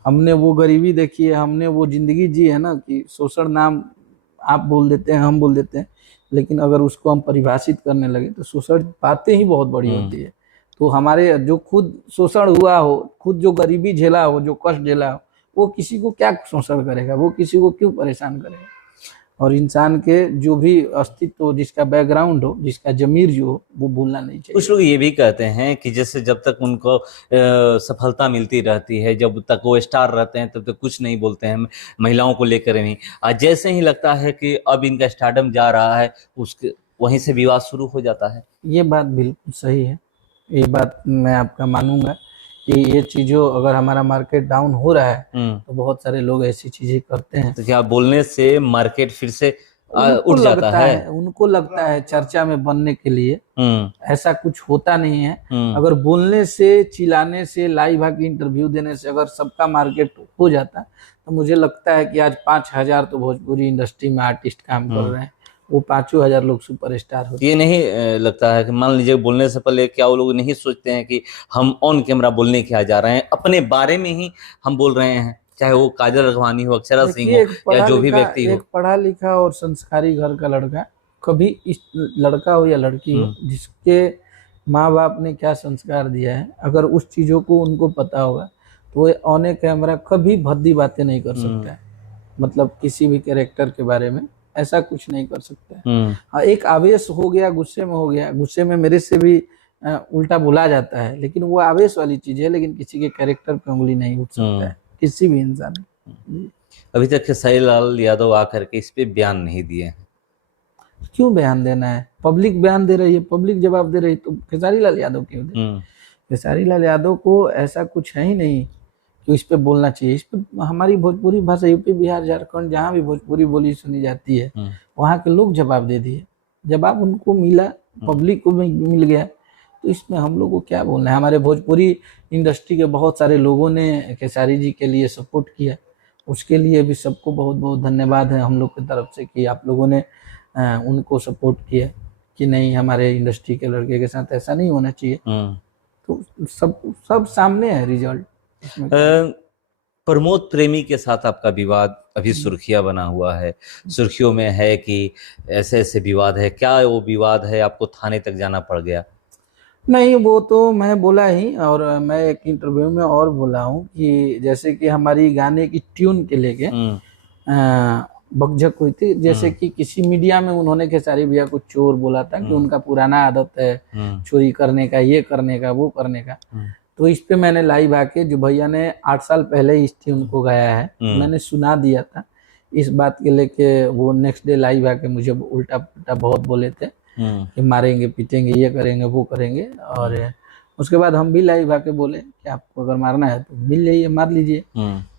हमने वो गरीबी देखी है, हमने वो जिंदगी जी है ना, कि शोषण नाम आप बोल देते हैं, हम बोल देते हैं, लेकिन अगर उसको हम परिभाषित करने लगे तो शोषण बातें ही बहुत बड़ी होती है। तो हमारे जो खुद शोषण हुआ हो, खुद जो गरीबी झेला हो, जो कष्ट झेला हो, वो किसी को क्या शोषण करेगा, वो किसी को क्यों परेशान करेगा। और इंसान के जो भी अस्तित्व हो, जिसका बैकग्राउंड हो, जिसका जमीर जो हो, वो भूलना नहीं चाहिए। कुछ लोग ये भी कहते हैं कि जैसे जब तक उनको सफलता मिलती रहती है, जब तक वो स्टार रहते हैं, तब तक कुछ नहीं बोलते हैं महिलाओं को लेकर भी। जैसे ही लगता है कि अब इनका स्टारडम जा रहा है, उसके वहीं से विवाद शुरू हो जाता है। ये बात बिल्कुल सही है, ये बात मैं आपका मानूंगा कि ये चीजों, अगर हमारा मार्केट डाउन हो रहा है तो बहुत सारे लोग ऐसी चीजें करते हैं। तो क्या बोलने से मार्केट फिर से उठ जाता है? उनको लगता है चर्चा में बनने के लिए। ऐसा कुछ होता नहीं है। अगर बोलने से, चिल्लाने से, लाइव आके इंटरव्यू देने से अगर सबका मार्केट हो जाता तो मुझे लगता है कि आज 5000 तो भोजपुरी इंडस्ट्री में आर्टिस्ट काम कर रहे हैं, वो 5000 लोग सुपरस्टार होते। ये नहीं लगता है कि मान लीजिए बोलने से पहले क्या वो लोग नहीं सोचते हैं कि हम ऑन कैमरा बोलने क्या जा रहे हैं, अपने बारे में ही हम बोल रहे हैं, चाहे वो काजल राघवानी हो, अक्षरा सिंह हो, या जो भी व्यक्ति हो। एक पढ़ा लिखा और संस्कारी घर का लड़का, कभी इस लड़का हो या लड़की हो, जिसके माँ बाप ने क्या संस्कार दिया है, अगर उस चीजों को उनको पता होगा तो वो ऑन कैमरा कभी भद्दी बातें नहीं कर सकता है, मतलब किसी भी कैरेक्टर के बारे में ऐसा कुछ नहीं कर सकता है। हाँ, एक आवेश हो गया, गुस्से में हो गया, गुस्से में मेरे से भी उल्टा बोला जाता है, लेकिन वो आवेश वाली चीज है, लेकिन किसी के कैरेक्टर पे उंगली नहीं उठ सकता है किसी भी इंसान ने। अभी तक खेसारी लाल यादव आकर के इस पे बयान नहीं दिए। क्यों बयान देना है? पब्लिक बयान दे रही है, पब्लिक जवाब दे रही है, तो खेसारी लाल यादव क्यों दे? खेसारी लाल यादव को ऐसा कुछ है ही नहीं कि इस पे बोलना चाहिए। इस पे हमारी भोजपुरी भाषा यूपी बिहार झारखंड जहाँ भी भोजपुरी बोली सुनी जाती है वहाँ के लोग जवाब दे दिए, जवाब उनको मिला, पब्लिक को मिल गया, तो इसमें हम लोग को क्या बोलना है? हमारे भोजपुरी इंडस्ट्री के बहुत सारे लोगों ने खेसारी जी के लिए सपोर्ट किया, उसके लिए भी सबको बहुत बहुत धन्यवाद है हम लोग की तरफ से कि आप लोगों ने उनको सपोर्ट किया कि नहीं, हमारे इंडस्ट्री के लड़के के साथ ऐसा नहीं होना चाहिए। तो सब सामने है रिजल्ट। प्रमोद प्रेमी के साथ आपका विवाद अभी सुर्खियां बना हुआ है, सुर्खियों में है कि ऐसे ऐसे विवाद है, क्या वो विवाद है? आपको थाने तक जाना पड़ गया? नहीं, वो तो मैं बोला ही, और मैं एक इंटरव्यू में और बोला हूँ कि जैसे कि हमारी गाने की ट्यून के लेके बकझक हुई थी, जैसे कि किसी मीडिया में उन्होंने खेसारी भैया को चोर बोला था कि उनका पुराना आदत है चोरी करने का, ये करने का, वो करने का। तो इस पे मैंने लाइव आके, जो भैया ने 8 साल पहले इस ट्यून को गाया है, मैंने सुना दिया था। इस बात के लेके वो नेक्स्ट डे लाइव आके मुझे उल्टा पुल्टा बहुत बोले थे कि मारेंगे पीटेंगे, ये करेंगे वो करेंगे। और उसके बाद हम भी लाइव आके बोले कि आपको अगर मारना है तो मिल जाइए, मार लीजिए।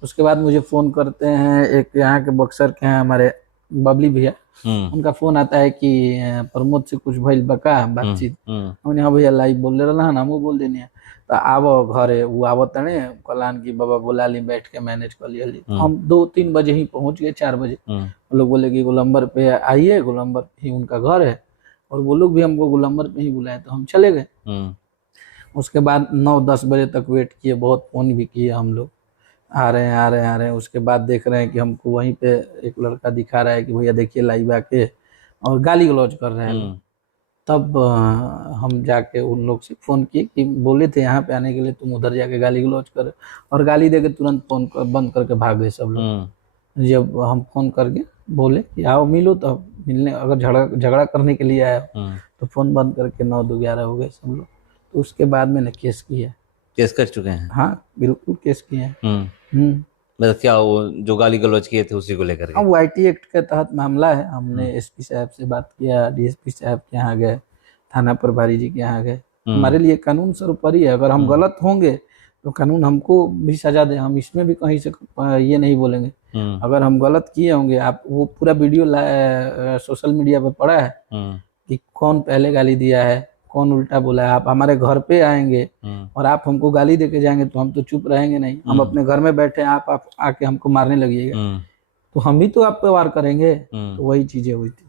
उसके बाद मुझे फोन करते हैं, एक यहाँ के बक्सर के हैं हमारे बबली भैया, उनका फोन आता है कि प्रमोद से कुछ भइल बका बातचीत। हमने हाँ भैया लाइव बोल रहा ना, वो बोल देनी है तो आवो घरे, वो आवत तने कलान की बाबा बुला ली, बैठ के मैनेज कर लिया। हम 2-3 बजे ही पहुंच गए, 4 बजे। वो लोग बोले कि गोलंबर पे आइए, गोलंबर पे ही उनका घर है, और वो लोग भी हमको गोलंबर पे ही बुलाए, तो हम चले गए। उसके बाद 9-10 बजे तक वेट किए, बहुत फोन भी किए हम लोग, आ रहे हैं। उसके बाद देख रहे हैं कि हमको वहीं पे एक लड़का दिखा रहा है कि भैया देखिए लाइव आके, और गाली गलौज कर रहे हैं। तब हम जाके उन लोग से फोन किए कि बोले थे यहाँ पे आने के लिए, तुम उधर जाके गाली गलौज कर, और गाली देके तुरंत फोन बंद करके भाग गए सब लोग। जब हम फोन करके बोले कि आओ मिलो, तो मिलने, अगर झगड़ा करने के लिए आया तो फोन बंद करके 9-11 हो गए सब लोग। तो उसके बाद मैंने केस किया। केस कर चुके हैं? हाँ बिल्कुल केस किए हैं। मतलब क्या वो जो गाली गलौज किए थे उसी को लेकर? हाँ, वो IT एक्ट के तहत मामला है। हमने SP साहब से बात किया, DSP साहब के यहाँ गए, थाना प्रभारी जी के यहाँ गए। हमारे लिए कानून सर्वोपरि है, अगर हम गलत होंगे तो कानून हमको भी सजा दे, हम इसमें भी कहीं से ये नहीं बोलेंगे। अगर हम गलत किए होंगे, आप वो पूरा वीडियो सोशल मीडिया पे पड़ा है कि कौन पहले गाली दिया है, कौन उल्टा बोला है। आप हमारे घर पे आएंगे और आप हमको गाली देके जाएंगे तो हम तो चुप रहेंगे नहीं। हम अपने घर में बैठे, आप आके हमको मारने लगिएगा तो हम भी तो आप पे वार करेंगे। तो वही चीजें हुई थी।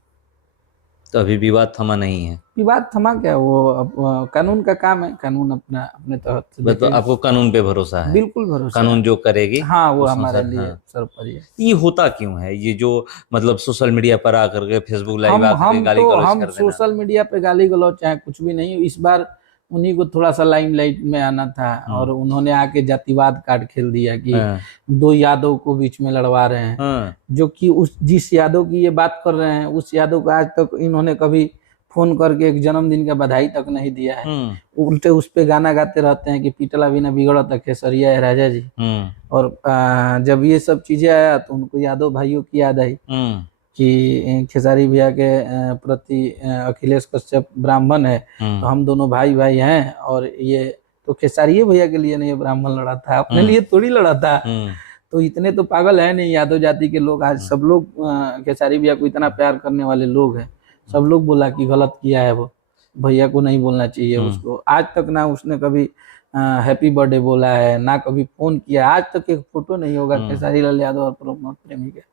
तो अभी विवाद थमा नहीं है? विवाद थमा क्या, वो कानून का काम है, कानून अपने तहत से। तो आपको कानून पे भरोसा है? बिल्कुल भरोसा। कानून जो करेगी, हाँ, वो हमारे लिए सर्वोपरि है। ये होता क्यों है ये जो मतलब सोशल मीडिया पर आकर के, फेसबुक लाइव आकर के गाली गलौज कर देना? सोशल मीडिया पे गाली गलौज चाहे कुछ भी नहीं, इस बार उन्हीं को थोड़ा सा लाइमलाइट में आना था, और उन्होंने आके जातिवाद कार्ड खेल दिया कि 2 यादव को बीच में लड़वा रहे हैं। जो कि जिस यादव की ये बात कर रहे हैं, उस यादव को आज तक इन्होंने कभी फोन करके एक जन्मदिन का बधाई तक नहीं दिया है। उल्टे उस पे गाना गाते रहते हैं कि पीटला भी न बिगड़ा तक खेसरिया है राजा जी। और जब ये सब चीजें आया तो उनको यादव भाइयों की याद आई कि खेसारी भैया के प्रति अखिलेश कश्यप ब्राह्मण है, तो हम दोनों भाई भाई हैं। और ये तो खेसारी भैया के लिए नहीं ब्राह्मण लड़ा था, अपने लिए थोड़ी लड़ा था। तो इतने तो पागल है नहीं यादव जाति के लोग। आज सब लोग खेसारी भैया को इतना प्यार करने वाले लोग हैं, सब लोग बोला कि गलत किया है, वो भैया को नहीं बोलना चाहिए उसको। आज तक ना उसने कभी हैप्पी बर्थडे बोला है, ना कभी फोन किया। आज तक एक फोटो नहीं होगा खेसारी लाल यादव और प्रमोद प्रेमी के।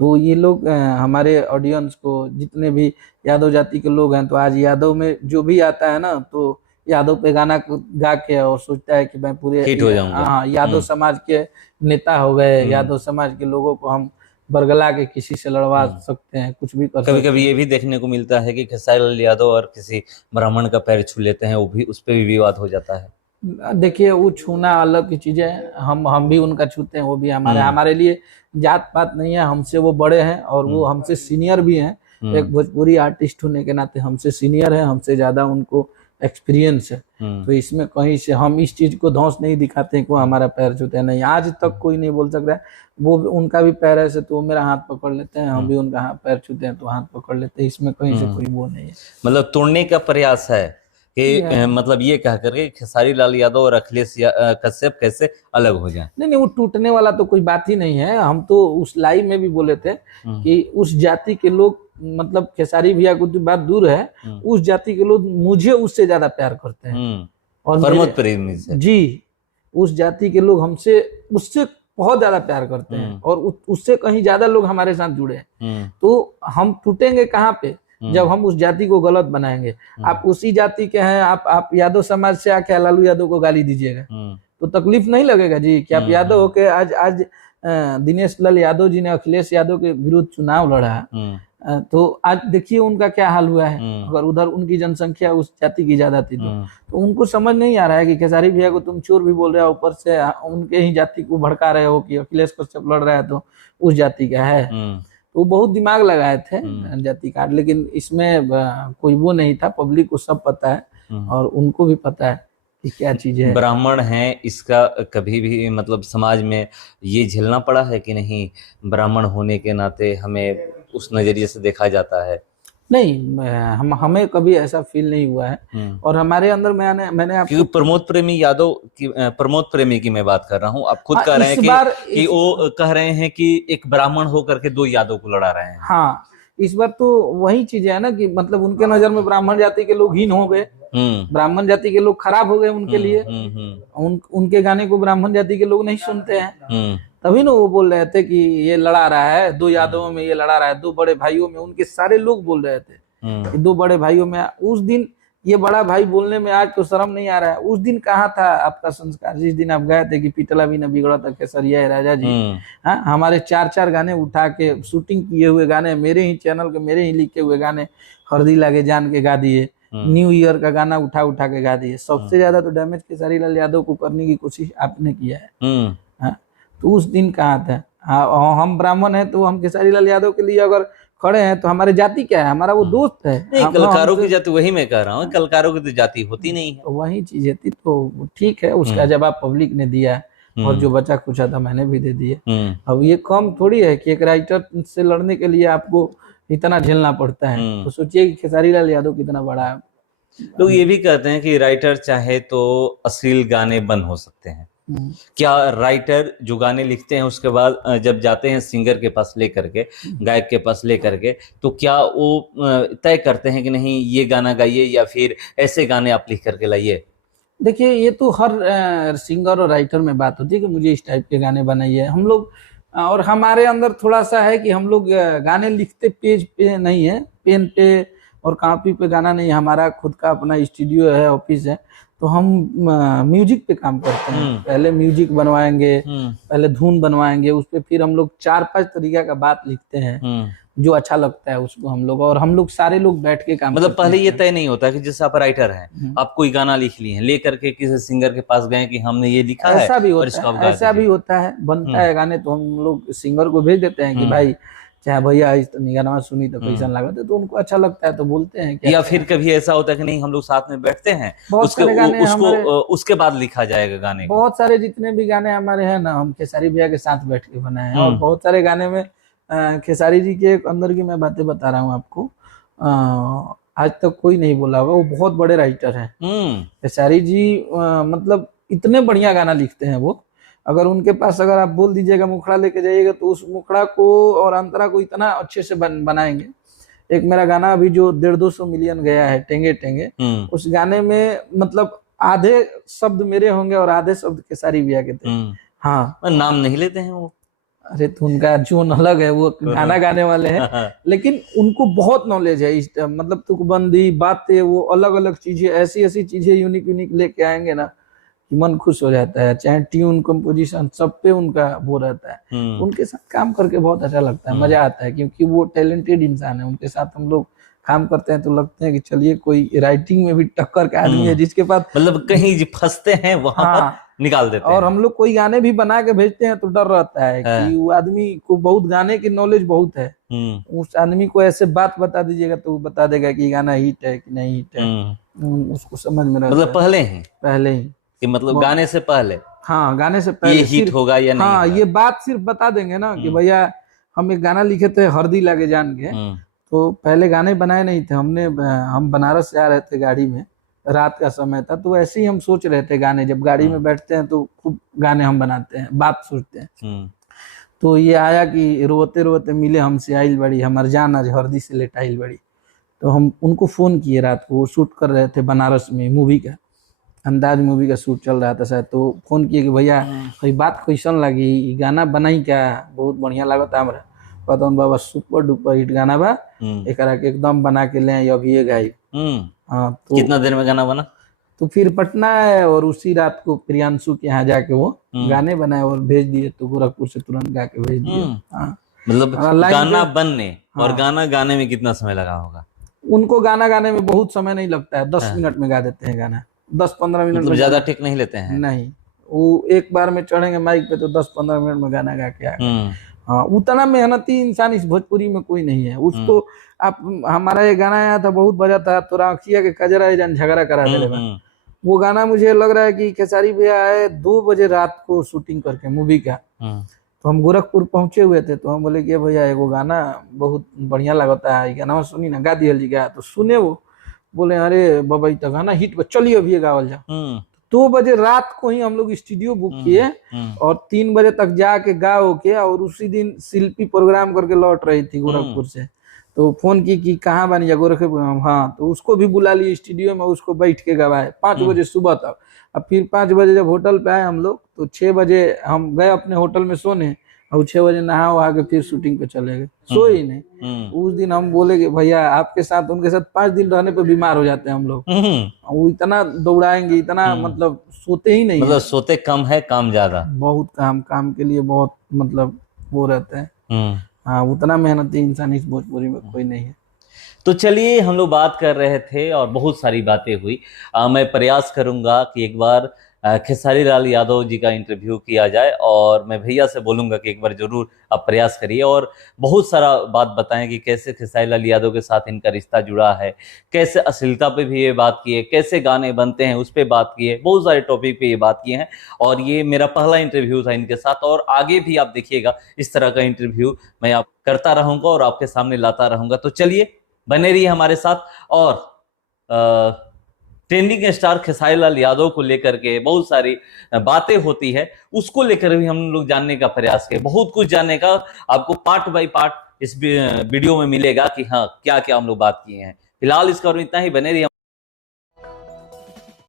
तो ये लोग हमारे ऑडियंस को, जितने भी यादव जाति के लोग हैं, तो आज यादव में जो भी आता है ना, तो यादव पे गाना गा के और सोचता है कि मैं पूरे हिट हो जाऊंगा। हाँ, यादव समाज के नेता हो गए, यादव समाज के लोगों को हम बरगला के किसी से लड़वा सकते हैं, कुछ भी कर सकते हैं। कभी कभी ये भी देखने को मिलता है कि खेसारी लाल यादव और किसी ब्राह्मण का पैर छू लेते हैं, वो भी, उस पर भी विवाद हो जाता है। देखिए वो छूना अलग की चीज है, हम भी उनका छूते हैं, वो भी हमारे लिए जात पात नहीं है। हमसे वो बड़े हैं और वो हमसे सीनियर भी हैं। एक भोजपुरी आर्टिस्ट होने के नाते हमसे सीनियर है, हमसे ज्यादा उनको एक्सपीरियंस है। तो इसमें कहीं से हम इस चीज को धौंस नहीं दिखाते हैं कि वो हमारा पैर छूते हैं, नहीं, आज तक कोई नहीं बोल सकता है। वो उनका भी पैर ऐसे तो वो मेरा हाथ पकड़ लेते हैं, हम भी उनका पैर छूते हैं तो हाथ पकड़ लेते हैं, इसमें कहीं से कोई वो नहीं है। मतलब तोड़ने का प्रयास है कि मतलब ये कह करके खेसारी लाल यादव और अखिलेश कश्यप कैसे अलग हो जाए। नहीं, वो टूटने वाला तो कोई बात ही नहीं है। हम तो उस लाइव में भी बोले थे कि उस जाति के लोग, मतलब खेसारी भैया को तो बात दूर है, उस जाति के लोग मुझे उससे ज्यादा प्यार करते हैं और प्रमोद प्रेमी से जी, उस जाति के लोग हमसे उससे बहुत ज्यादा प्यार करते हैं और उससे कहीं ज्यादा लोग हमारे साथ जुड़े हैं। तो हम टूटेंगे कहाँ पे, जब हम उस जाति को गलत बनाएंगे। आप उसी जाति के हैं, आप यादव समाज से आके लालू यादव को गाली दीजिएगा तो तकलीफ नहीं लगेगा जी कि आप यादव होके आज दिनेश लाल यादव जी ने अखिलेश यादव के विरुद्ध चुनाव लड़ा, तो आज देखिए उनका क्या हाल हुआ है। अगर उधर उनकी जनसंख्या उस जाति की ज्यादा थी तो उनको समझ नहीं आ रहा है कि खेसारी भैया को तुम चोर भी बोल रहे हो, ऊपर से उनके ही जाति को भड़का रहे हो कि अखिलेश कश्यप लड़ रहा है तो उस जाति का है। तो बहुत दिमाग लगाए थे जाति कार्ड, लेकिन इसमें कोई वो नहीं था। पब्लिक को सब पता है और उनको भी पता है कि क्या चीज है। ब्राह्मण है, इसका कभी भी मतलब समाज में ये झेलना पड़ा है कि नहीं, ब्राह्मण होने के नाते हमें उस नजरिए से देखा जाता है? नहीं, हमें कभी ऐसा फील नहीं हुआ है। और हमारे अंदर मैंने क्योंकि प्रमोद प्रेमी की मैं बात कर रहा हूँ। आप खुद कह रहे हैं कि वो कह रहे हैं कि एक ब्राह्मण होकर के दो यादव को लड़ा रहे हैं। हाँ, इस बार तो वही चीज है ना कि मतलब उनके नजर में ब्राह्मण जाति के लोग हीन हो गए, ब्राह्मण जाति के लोग खराब हो गए उनके लिए। उनके गाने को ब्राह्मण जाति के लोग नहीं सुनते हैं, तभी ना वो बोल रहे थे कि ये लड़ा रहा है, दो यादवों में ये लड़ा रहा है, दो बड़े भाइयों में। उनके सारे लोग बोल रहे थे कि दो बड़े भाइयों में। उस दिन ये बड़ा भाई बोलने में आज तो शर्म नहीं आ रहा है। उस दिन कहाँ था आपका संस्कार, जिस दिन आप गए थे कि पीटला भी न बिगड़ा था खेसरिया है राजा जी। हाँ, हमारे 4 गाने उठा के शूटिंग किए हुए गाने, मेरे ही चैनल के मेरे ही लिखे हुए गाने हरदी लागे जान के गा दिए। न्यू ईयर का गाना उठा उठा के गा दिए। सबसे ज्यादा तो डैमेज खेसारी लाल यादव को करने की कोशिश आपने किया है। तो उस दिन कहाँ था? हम ब्राह्मण हैं तो हम खेसारी लाल यादव के लिए अगर खड़े हैं तो हमारे जाति क्या है, हमारा वो दोस्त है। नहीं, कलाकारों की जाति, वही मैं कह रहा हूँ, कलाकारों की तो जाति होती नहीं है। तो वही चीज थी, तो ठीक है, उसका जवाब पब्लिक ने दिया और जो बचा कुचा था मैंने भी दे दिए। अब ये कम थोड़ी है कि एक राइटर से लड़ने के लिए आपको इतना झेलना पड़ता है। तो सोचिए कि खेसारी लाल यादव कितना बड़ा है। लोग ये भी कहते हैं कि राइटर चाहे तो अश्लील गाने बंद हो सकते हैं। क्या राइटर जो गाने लिखते हैं उसके बाद जब जाते हैं सिंगर के पास लेकर के, गायक के पास लेकर के, तो क्या वो तय करते हैं कि नहीं ये गाना गाइए या फिर ऐसे गाने आप लिख करके लाइए? देखिए, ये तो हर सिंगर और राइटर में बात होती है कि मुझे इस टाइप के गाने बनाइए। हम लोग, और हमारे अंदर थोड़ा सा है कि हम लोग गाने लिखते पेज पे नहीं है, पेन पे और कॉपी पे गाना नहीं। हमारा खुद का अपना स्टूडियो है, ऑफिस है, तो हम म्यूजिक पे काम करते हैं। पहले म्यूजिक बनवाएंगे, पहले धुन बनवाएंगे, उस पे फिर हम लोग 4-5 तरीका का बात लिखते हैं जो अच्छा लगता है उसको हम लोग, और हम लोग सारे लोग बैठ के काम मतलब पहले ये तय नहीं होता कि जैसे आप राइटर हैं, आप कोई गाना लिख लिए हैं, लेकर के किसी सिंगर के पास गए कि हमने ये लिखा है, ऐसा भी होता है, बनता है गाने तो हम लोग सिंगर को भेज देते हैं कि भाई चाहे भैया इस गाना सुनी तो कैसा लगा, तो उनको अच्छा लगता है तो बोलते हैं। या फिर कभी ऐसा होता है कि नहीं हम लोग साथ में बैठते हैं, उसके बाद लिखा जाएगा गाने। बहुत सारे जितने भी गाने हमारे हैं ना, हम खेसारी भैया के साथ बैठ के बनाए हैं। और बहुत सारे गाने में खेसारी जी के अंदर की मैं बातें बता रहा हूँ आपको, आज तक कोई नहीं बोला होगा, वो बहुत बड़े राइटर हैं खेसारी जी। मतलब इतने बढ़िया गाना लिखते हैं वो। अगर उनके पास अगर आप बोल दीजिएगा मुखड़ा लेके जाइएगा तो उस मुखड़ा को और अंतरा को इतना अच्छे से बनाएंगे। एक मेरा गाना अभी जो 150-200 मिलियन गया है, टेंगे टेंगे, उस गाने में मतलब आधे शब्द मेरे होंगे और आधे शब्द खेसारी भैया के थे। हाँ, नाम नहीं लेते हैं वो। अरे तो उनका जोन अलग है, वो गाना गाने वाले हैं, लेकिन उनको बहुत नॉलेज है। मतलब तुकबंदी बातें, वो अलग अलग चीजें, ऐसी ऐसी चीजें यूनिक यूनिक लेके आएंगे ना कि मन खुश हो जाता है। चाहे ट्यून, कंपोजिशन, सब पे उनका वो रहता है। उनके साथ काम करके बहुत अच्छा लगता है, मजा आता है, क्योंकि वो टैलेंटेड इंसान है। उनके साथ हम लोग काम करते हैं तो लगते हैं कि चलिए कोई राइटिंग में भी टक्कर का आदमी है जिसके पास, मतलब कहीं जो फंसते हैं वहां हाँ, पर निकाल देते और हैं। हम लोग कोई गाने भी बना के भेजते हैं तो डर रहता है हाँ। कि वो आदमी को बहुत गाने की नॉलेज बहुत है, उस आदमी को ऐसे बात बता दीजिएगा तो वो बता देगा कि गाना हिट है कि नहीं हिट है, उसको समझ में रहता मतलब है पहले ही कि मतलब गाने से पहले हाँ, गाने से ये पहले हिट सिर्फ, होगा या नहीं हाँ, होगा। ये बात सिर्फ बता देंगे ना कि भैया हम एक गाना लिखे थे हरदी लागे जान के, तो पहले गाने बनाए नहीं थे हमने, हम बनारस से आ रहे थे गाड़ी में, रात का समय था, तो ऐसे ही हम सोच रहे थे गाने, जब गाड़ी में बैठते हैं तो खूब गाने हम बनाते हैं, बात सोचते हैं। तो ये आया कि रोते रोते मिले हमसे आइल बड़ी, हमार जान आज हरदी से लेटाइल बड़ी। तो हम उनको फोन किए रात को, वो शूट कर रहे थे बनारस में, मूवी का अंदाज मूवी का शूट चल रहा था शायद, तो फोन किए कि भैया कोई बात कैसन लगी, गाना बनाई क्या, बहुत बढ़िया लागत हमरा। कहता हूँ बाबा सुपर डुपर हिट गाना बा, एकरा के एकदम बना के ले अभी ये गाई। हाँ, तो कितना देर में गाना बना? तो फिर पटना है और उसी रात को प्रियांशु के यहाँ जाके वो गाने बनाए और भेज दिए, तो गोरखपुर से तुरंत गा के भेज दिए। हाँ, मतलब गाना बनने और हाँ, गाना गाने में कितना समय लगा होगा? उनको गाना गाने में बहुत समय नहीं लगता है, 10 मिनट में गा देते हैं गाना, 10-15 मिनट मतलब में ज्यादा टेक नहीं लेते हैं? नहीं, वो एक बार में चढ़ेंगे माइक पे तो 10-15 मिनट में गाना गा के आ गए। हाँ, उतना मेहनती इंसान इस भोजपुरी में कोई नहीं है। उसको आप, हमारा ये गाना आया था बहुत बजा था, तोरा अखिया के कजरा जन झगड़ा करा दे, वो गाना मुझे लग रहा है कि खेसारी भैया आए 2 बजे रात को शूटिंग करके मूवी का, तो हम गोरखपुर पहुंचे हुए थे, तो हम बोले कि भैया एगो गाना बहुत बढ़िया लगता है, गाना सुनी ना, गा दिया जी गा, तो सुने वो बोले अरे बाबा ये तो गाना हिट, चलिए अभी गावल जाओ। 2 बजे रात को ही हम लोग स्टूडियो बुक किए और 3 बजे तक जाके गा के, और उसी दिन शिल्पी प्रोग्राम करके लौट रही थी गोरखपुर से, तो फोन की कि कहाँ बनी जा गोरखपुर, हाँ, तो उसको भी बुला लिए स्टूडियो में, उसको बैठ के गवाए 5 बजे सुबह तक। अब फिर 5 बजे जब होटल पे आए हम लोग, तो 6 बजे हम गए अपने होटल में सोने, और 6 बजे नहा वहा के फिर शूटिंग पे चले गए, सोए ही नहीं। उस दिन हम बोले कि भैया आपके साथ, उनके साथ 5 दिन रहने पे बीमार हो जाते हैं हम लोग, वो इतना दौड़ाएंगे, इतना मतलब सोते ही नहीं, मतलब सोते कम है, काम ज्यादा, बहुत काम के लिए बहुत मतलब वो रहते हैं। हाँ, उतना मेहनती इंसान इस भोजपुरी में कोई नहीं है। तो चलिए, हम लोग बात कर रहे थे और बहुत सारी बातें हुई। मैं प्रयास करूंगा कि एक बार खेसारी लाल यादव जी का इंटरव्यू किया जाए, और मैं भैया से बोलूंगा कि एक बार जरूर आप प्रयास करिए और बहुत सारा बात बताएं कि कैसे खेसारी लाल यादव के साथ इनका रिश्ता जुड़ा है, कैसे अश्लीलता पे भी ये बात की है, कैसे गाने बनते हैं उस पर बात की है, बहुत सारे टॉपिक पे ये बात किए हैं। और ये मेरा पहला इंटरव्यू था इनके साथ, और आगे भी आप देखिएगा इस तरह का इंटरव्यू मैं आप करता रहूंगा और आपके सामने लाता रहूंगा। तो चलिए, बने रहिए हमारे साथ। और ट्रेंडिंग स्टार खेसारी लाल यादव को लेकर के बहुत सारी बातें होती है, उसको लेकर भी हम लोग जानने का प्रयास करें, बहुत कुछ जानने का आपको पार्ट बाय पार्ट इस वीडियो में मिलेगा कि हाँ क्या क्या हम लोग बात किए हैं। फिलहाल इसका इतना ही, बने रहिए।